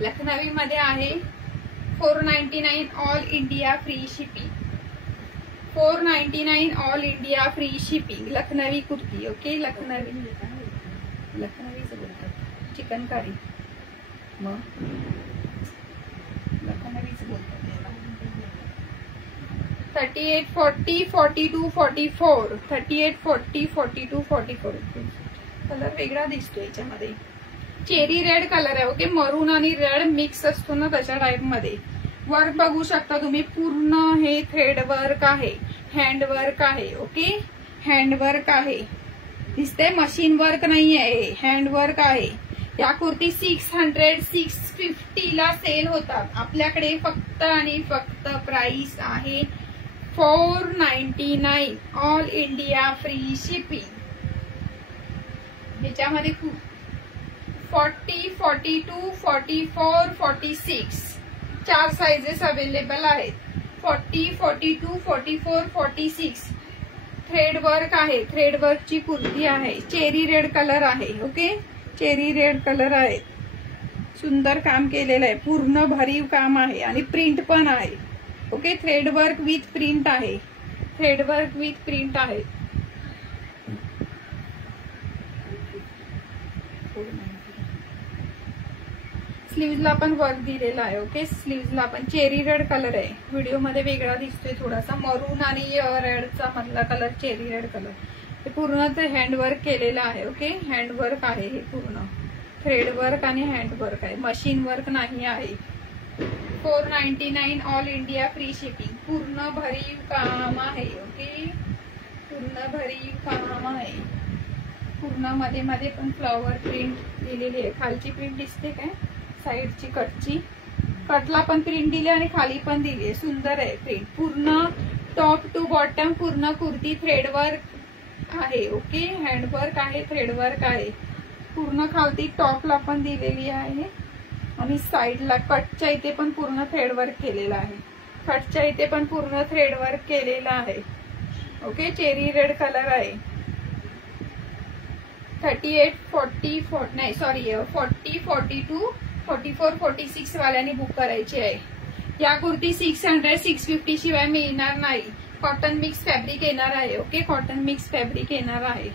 लखनवी मध्ये आहे. 499 all India free shipping. 499 all India free shipping. Lucknowi kurti. Okay, लखनवीच बोलतात. चिकनकारी मग लखनवीच बोलतात. 38, 40, 42, 44. 38, 40, 42, 44. कलर वेगळा दिसतो याच्यामध्ये. चेरी रेड कलर आहे. ओके, मरून आणि रेड मिक्स असतो ना तशा टाइप मध्ये. वर्क बघू शकता तुम्ही. पूर्ण हे थ्रेड वर्क आहे. हँड वर्क आहे. ओके, हँड वर्क आहे. दिसते, मशीन वर्क नाही आहे, हँड वर्क आहे. या कुर्ती 600, 650 ला सेल होतात. आपल्याकडे फक्त आणि फक्त प्राइस आहे 499 ऑल इंडिया फ्री शिपिंग. ह्याच्यामध्ये 40, 42, 44, 46 4 साइजेस अवेलेबल आहेत. 40, 42, 44, 46. थ्रेड वर्क आहे, थ्रेड वर्कची कुर्ती आहे. चेरी रेड कलर आहे. ओके, चेरी रेड कलर आहे. सुंदर काम केलेलं आहे, पूर्ण भरीव काम आहे आणि प्रिंट पण आहे. Okay, thread work with print आहे, थ्रेड वर्क विथ प्रिंट आहे. स्लीव्हजला पण वर्क दिलेला आहे. ओके, स्लीव्हजला पण चेरी रेड कलर आहे. व्हिडिओ मध्ये वेगळा दिसतोय थोडासा, मरून आणि रेडचा मधला कलर चेरी रेड कलर. हे पूर्ण ते हँडवर्क केलेलं आहे. ओके, हँडवर्क आहे हे पूर्ण, थ्रेड वर्क आणि हँडवर्क आहे, मशीन वर्क नाही आहे. 499 ऑल इंडिया फ्री शिपिंग. पूर्ण भरीव काम आहे. ओके, पूर्ण भरीव काम आहे. पूर्ण मध्ये मध्ये पण फ्लॉवर प्रिंट दिलेली आहे. खालची प्रिंट दिसते काय, साईडची कटची, कटला पण प्रिंट दिली आणि खाली पण दिली आहे. सुंदर आहे प्रिंट. पूर्ण टॉप टू बॉटम पूर्ण कुर्ती थ्रेडवर्क आहे. ओके, हँडवर्क आहे, थ्रेडवर्क आहे. पूर्ण खालती टॉपला पण दिलेली आहे आणि साईडला कटच्या इथे पण पूर्ण थ्रेडवर्क केलेला आहे. कटच्या इथे पण पूर्ण थ्रेडवर्क केलेला आहे. ओके, चेरी रेड कलर आहे. 38, 40, नाही सॉरी 40, 42, 44, 46 वाल्यांनी बुक करायची आहे. या कुर्ती 600, 650 शिवाय मिळणार नाही. कॉटन मिक्स फॅब्रिक येणार आहे. ओके, कॉटन मिक्स फॅब्रिक येणार आहे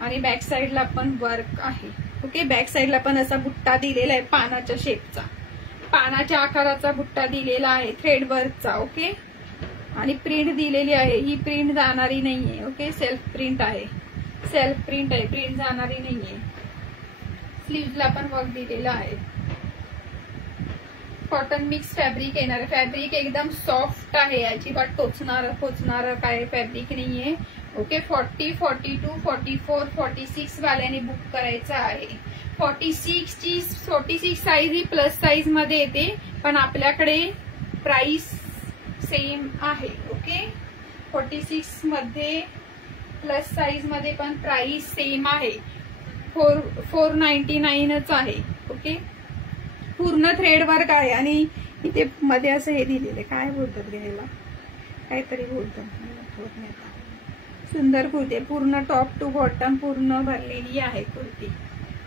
आणि बॅक साईडला पण वर्क आहे. ओके, बॅक साईडला पण असा बुट्टा दिलेला आहे, पानाच्या शेपचा, पानाच्या आकाराचा बुट्टा दिलेला आहे थ्रेड वर्कचा. ओके, आणि प्रिंट दिलेली आहे. ही प्रिंट जाणारी नाहीये. ओके, सेल्फ प्रिंट आहे, सेल्फ प्रिंट आहे, प्रिंट जाणारी नाहीये. स्लीव्हजला पण वर्क दिलेला आहे. कॉटन मिक्स फॅब्रिक येणार आहे. फॅब्रिक एकदम सॉफ्ट आहे, अजिबात टोचणार काय फॅब्रिक नाहीये. ओके, 40, 42, 44, 46 वाल्यांनी बुक करायचं आहे. 46 साईज ही प्लस साईज मध्ये येते, पण आपल्याकडे प्राइस सेम आहे. ओके, 46 मध्ये प्लस साईज मध्ये पण प्राइस सेम आहे. 499च आहे. ओके, पूर्ण थ्रेड वर्क आहे आणि इथे मध्ये असं हे दिलेलं, काय बोलतात घ्यायला, काहीतरी बोलतात. सुंदर कुर्ती, पूर्ण टॉप टू बॉटम पूर्ण भरलेली आहे कुर्ती.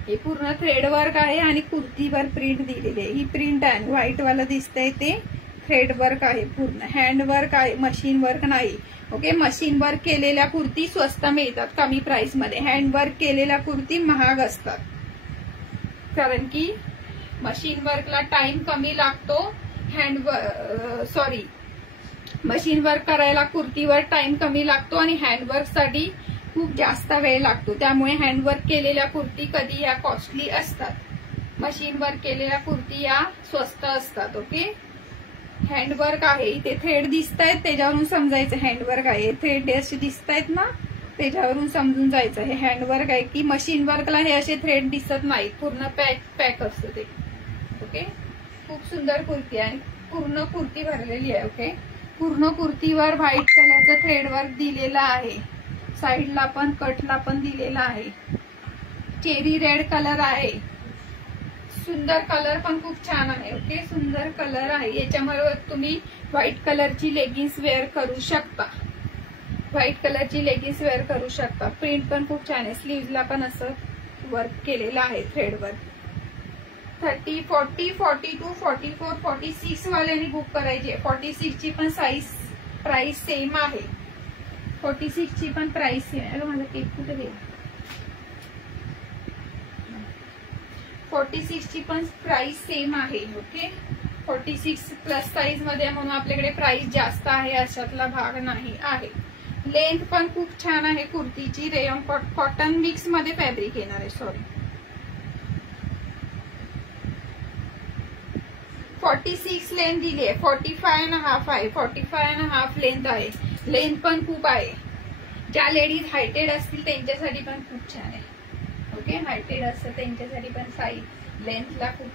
हे पूर्ण थ्रेड वर्क आहे आणि कुर्तीवर प्रिंट दिलेली आहे. ही प्रिंट आहे, व्हाईट वाला दिसतंय ते थ्रेड वर्क आहे. पूर्ण हँड वर्क आहे, मशीन वर्क नाही. ओके, मशीन वर्क केलेल्या कुर्ती स्वस्त मिळतात कमी प्राइस मध्ये. हँड वर्क केलेल्या कुर्ती महाग असतात, कारण की मशीन वर्कला टाइम कमी लागतो. मशीन वर्क करायला कुर्तीवर टाइम कमी लागतो आणि हँडवर्क साठी खूप जास्त वेळ लागतो. त्यामुळे हँडवर्क केलेल्या कुर्ती कधी या कॉस्टली असतात, मशीन वर्क केलेल्या कुर्ती या स्वस्त असतात. ओके, हँडवर्क आहे. इथे थ्रेड दिसत आहेत, त्याच्यावरून समजायचं हँडवर्क आहे. थ्रेड असे दिसत आहेत ना, त्याच्यावरून समजून जायचं हे हँडवर्क आहे की मशीन वर्कला हे असे थ्रेड दिसत नाही, पूर्ण पॅक असतं ते. ओके, खूप सुंदर कुर्ती आहे, पूर्ण कुर्ती भरलेली आहे. ओके, पूर्ण कुर्तीवर व्हाईट कलरचं थ्रेड वर्क दिलेला आहे. साईडला पण कटला पण दिलेला आहे. चेरी रेड कलर आहे. सुंदर कलर पण खूप छान आहे. ओके, सुंदर कलर आहे. याच्याबरोबर तुम्ही व्हाईट कलरची लेगिन्स वेअर करू शकता. व्हाईट कलरची लेगिन्स वेअर करू शकता. प्रिंट पण खूप छान आहे. स्लीव्हजला पण असं वर्क केलेलं आहे थ्रेड वर्क. 30, 40, 42, 44, 46 वाल्यांनी बुक करायची आहे. 46 ची पण प्राइस सेम आहे. 46 ची पण प्राइस सेम आहे. माझा केक कुठे गेला? 46 ची पण प्राइस सेम आहे. ओके, 46 प्लस साईज मध्ये म्हणून आपल्याकडे प्राइस जास्त आहे, अशातला भाग नाही आहे. लेंथ पण खूप छान आहे कुर्तीची. रेयन कॉटन मिक्स मध्ये फॅब्रिक येणार आहे. सॉरी, 46 लेंथ दिली आहे. 45.5 आहे. 45.5 लेंथ आहे. लेंथ पण खूप आहे. ज्या लेडीज हायटेड असतील त्यांच्यासाठी पण खूप छान आहे. ओके, हायटेड असतं त्यांच्यासाठी पण साईज लेंथला खूप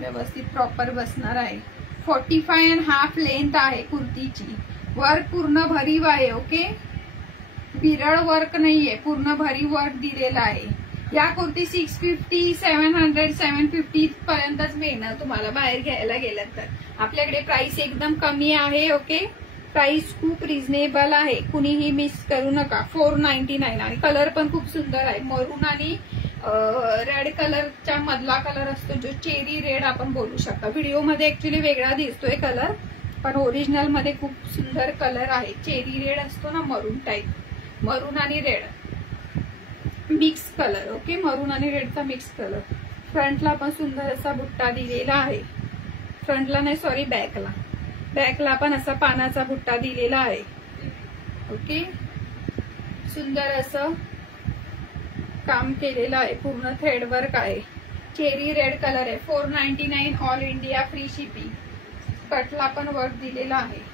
व्यवस्थित प्रॉपर बसणार आहे. 45.5 लेंथ आहे कुर्तीची. वर्क पूर्ण भरीव आहे. ओके, विरळ वर्क नाहीये, पूर्ण भरीव वर्क दिलेला आहे. या कुर्ती 650, 700, 750 पर्यंतच मिळणार तुम्हाला बाहेर घ्यायला गेलं तर. आपल्याकडे प्राइस एकदम कमी आहे. ओके, प्राइस खूप रिझनेबल आहे, कुणीही मिस करू नका. 499 आणि कलर पण खूप सुंदर आहे. मरून आणि रेड कलरच्या मधला कलर असतो जो चेरी रेड आपण बोलू शकता. व्हिडिओमध्ये ऍक्च्युली वेगळा दिसतोय कलर, पण ओरिजिनल मध्ये खूप सुंदर कलर आहे. चेरी रेड असतो ना, मरून टाईप, मरून आणि रेड मिक्स कलर. ओके, मरून आणि रेडचा मिक्स कलर. फ्रंटला पण सुंदर असा बुट्टा दिलेला आहे. फ्रंटला नाही, सॉरी, बॅकला. बॅकला पण असा पानाचा बुट्टा दिलेला आहे. ओके, सुंदर असं काम केलेलं आहे, पूर्ण थ्रेडवर्क आहे. चेरी रेड कलर आहे. 499 ऑल इंडिया फ्री शिपिंग. कटला पण वर्क दिलेला आहे.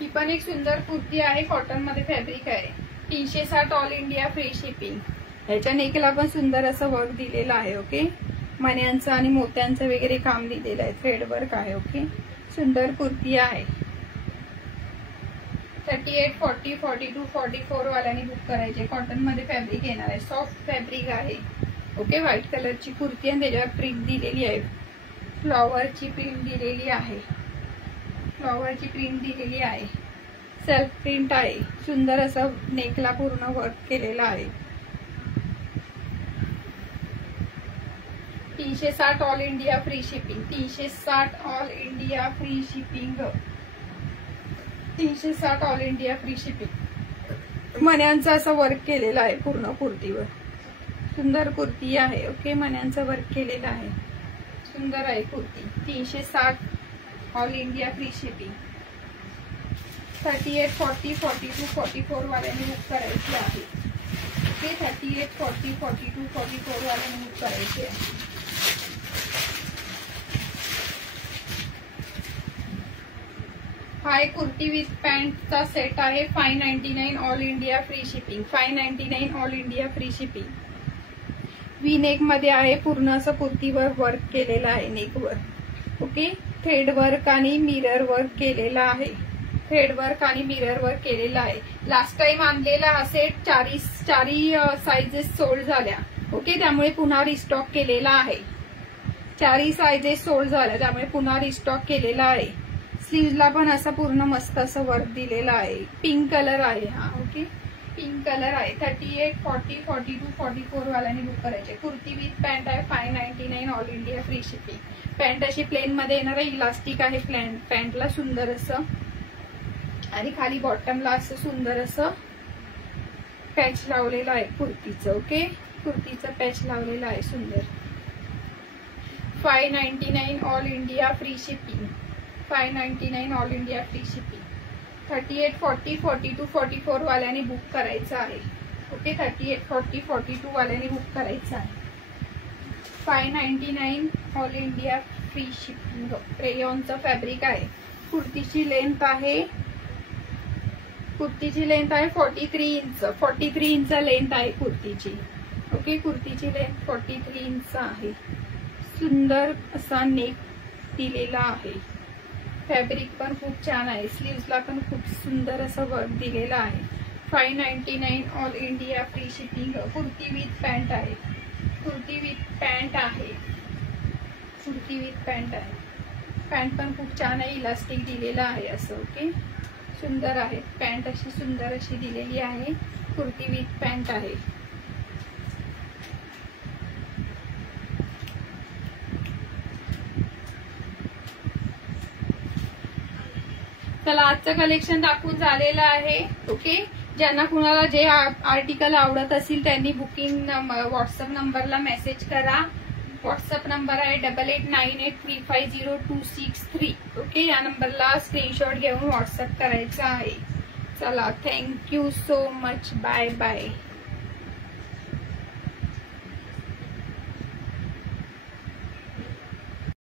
ही पण एक सुंदर कुर्ती आहे, कॉटन मध्ये फॅब्रिक आहे. 360 ऑल इंडिया फ्री शिपिंग. ह्याच्या नेकला पण सुंदर असं वर्क दिलेलं आहे. ओके, मण्यांचं आणि मोत्यांचं वगैरे काम दिलेलं आहे, थ्रेड वर्क आहे. ओके, सुंदर कुर्ती आहे. 38, 40, 42, 44 वाल्यांनी बुक करायचे. कॉटन मध्ये फॅब्रिक येणार आहे, सॉफ्ट फॅब्रिक आहे. ओके, व्हाईट कलरची कुर्ती आणि त्याच्यावर प्रिंट दिलेली आहे, फ्लॉवरची प्रिंट दिलेली आहे. फ्लॉवरची प्रिंट दिलेली आहे, सेल्फ प्रिंट आहे. सुंदर असं नेकला पूर्ण वर्क केलेलं आहे. 360 all India free shipping. 360 all India free shipping. 360 all India free shipping. मण्यांचं असं वर्क केलेलं आहे पूर्ण कुर्तीवर. सुंदर कुर्ती आहे. ओके, मण्यांचं वर्क केलेलं आहे, सुंदर आहे kurti. 360 all India free shipping. 38, 40, 42, 44 वाल्यांनी बुक करायची आहे. ओके, 38, 40, 42, 44 वाल्यांनी बुक करायची आहे. हा एक कुर्ती विथ पॅन्टचा सेट आहे. 599 all India free shipping. 599 all India free shipping. V neck मध्ये आहे, पूर्ण असं कुर्तीवर वर्क केलेलं आहे नेकवर. ओके, थ्रेड वर्क आणि मिरर वर्क केलेला आहे. थ्रेड वर्क आणि मिरर वर्क केलेला आहे. लास्ट टाइम आणलेला हा सेट चारी साइजेस सोल्ड झाल्या. ओके, त्यामुळे पुन्हा रिस्टॉक केलेला आहे. चारी साइजेस सोल्ड झाल्या, त्यामुळे पुन्हा रिस्टॉक केलेला आहे. स्लीव्हला पण असं पूर्ण मस्त असं वर्क दिलेलं आहे. पिंक कलर आहे हा. ओके, पिंक कलर आहे. 38, 40, 42, 44 वाल्यांनी बुक करायचे. कुर्ती विथ पॅन्ट आहे. 599 all India free shipping. Pant अशी प्लेन मध्ये येणार आहे, इलास्टिक आहे पॅन्टला सुंदर असं, आणि खाली बॉटमला असं सुंदर असं पॅच लावलेलं आहे कुर्तीचं. ओके, कुर्तीचं पॅच लावलेलं आहे सुंदर. 599 all India free shipping. 599 all India free shipping. 38, 40, 42, 44 वाल्यांनी बुक करायचं आहे. ओके, 38, 40, 42 वाल्यांनी बुक करायचं आहे. 599 ऑल इंडिया फ्री शिपिंग. रेयॉनचं फॅब्रिक आहे. कुर्तीची लेंथ आहे 43 इंच. 43 इंच लेंथ आहे कुर्तीची. ओके, कुर्तीची लेंथ 43 इंच आहे. सुंदर असा नेक दिलेला आहे. फॅब्रिक पण खूप छान आहे. स्लीव्हजला पण खूप सुंदर असं वर्क दिलेलं आहे. 599 all India free shipping. Kurti with pant आहे. कुर्ती विथ पॅन्ट आहे. कुर्ती विथ पॅन्ट आहे. पॅन्ट पण खूप छान आहे, इलास्टिक दिलेलं आहे असं. ओके, सुंदर आहे. पॅन्ट अशी सुंदर अशी दिलेली आहे. कुर्ती विथ पॅन्ट आहे. चला आजचं कलेक्शन दाखवून झालेलं आहे. ओके, ज्यांना कुणाला जे आर्टिकल आवडत असेल त्यांनी बुकिंग व्हॉट्सअप नंबरला मेसेज करा. व्हॉट्सअप नंबर आहे 8898350263. ओके, या नंबरला स्क्रीनशॉट घेऊन व्हॉट्सअप करायचा आहे. चला, thank you so much. Bye bye.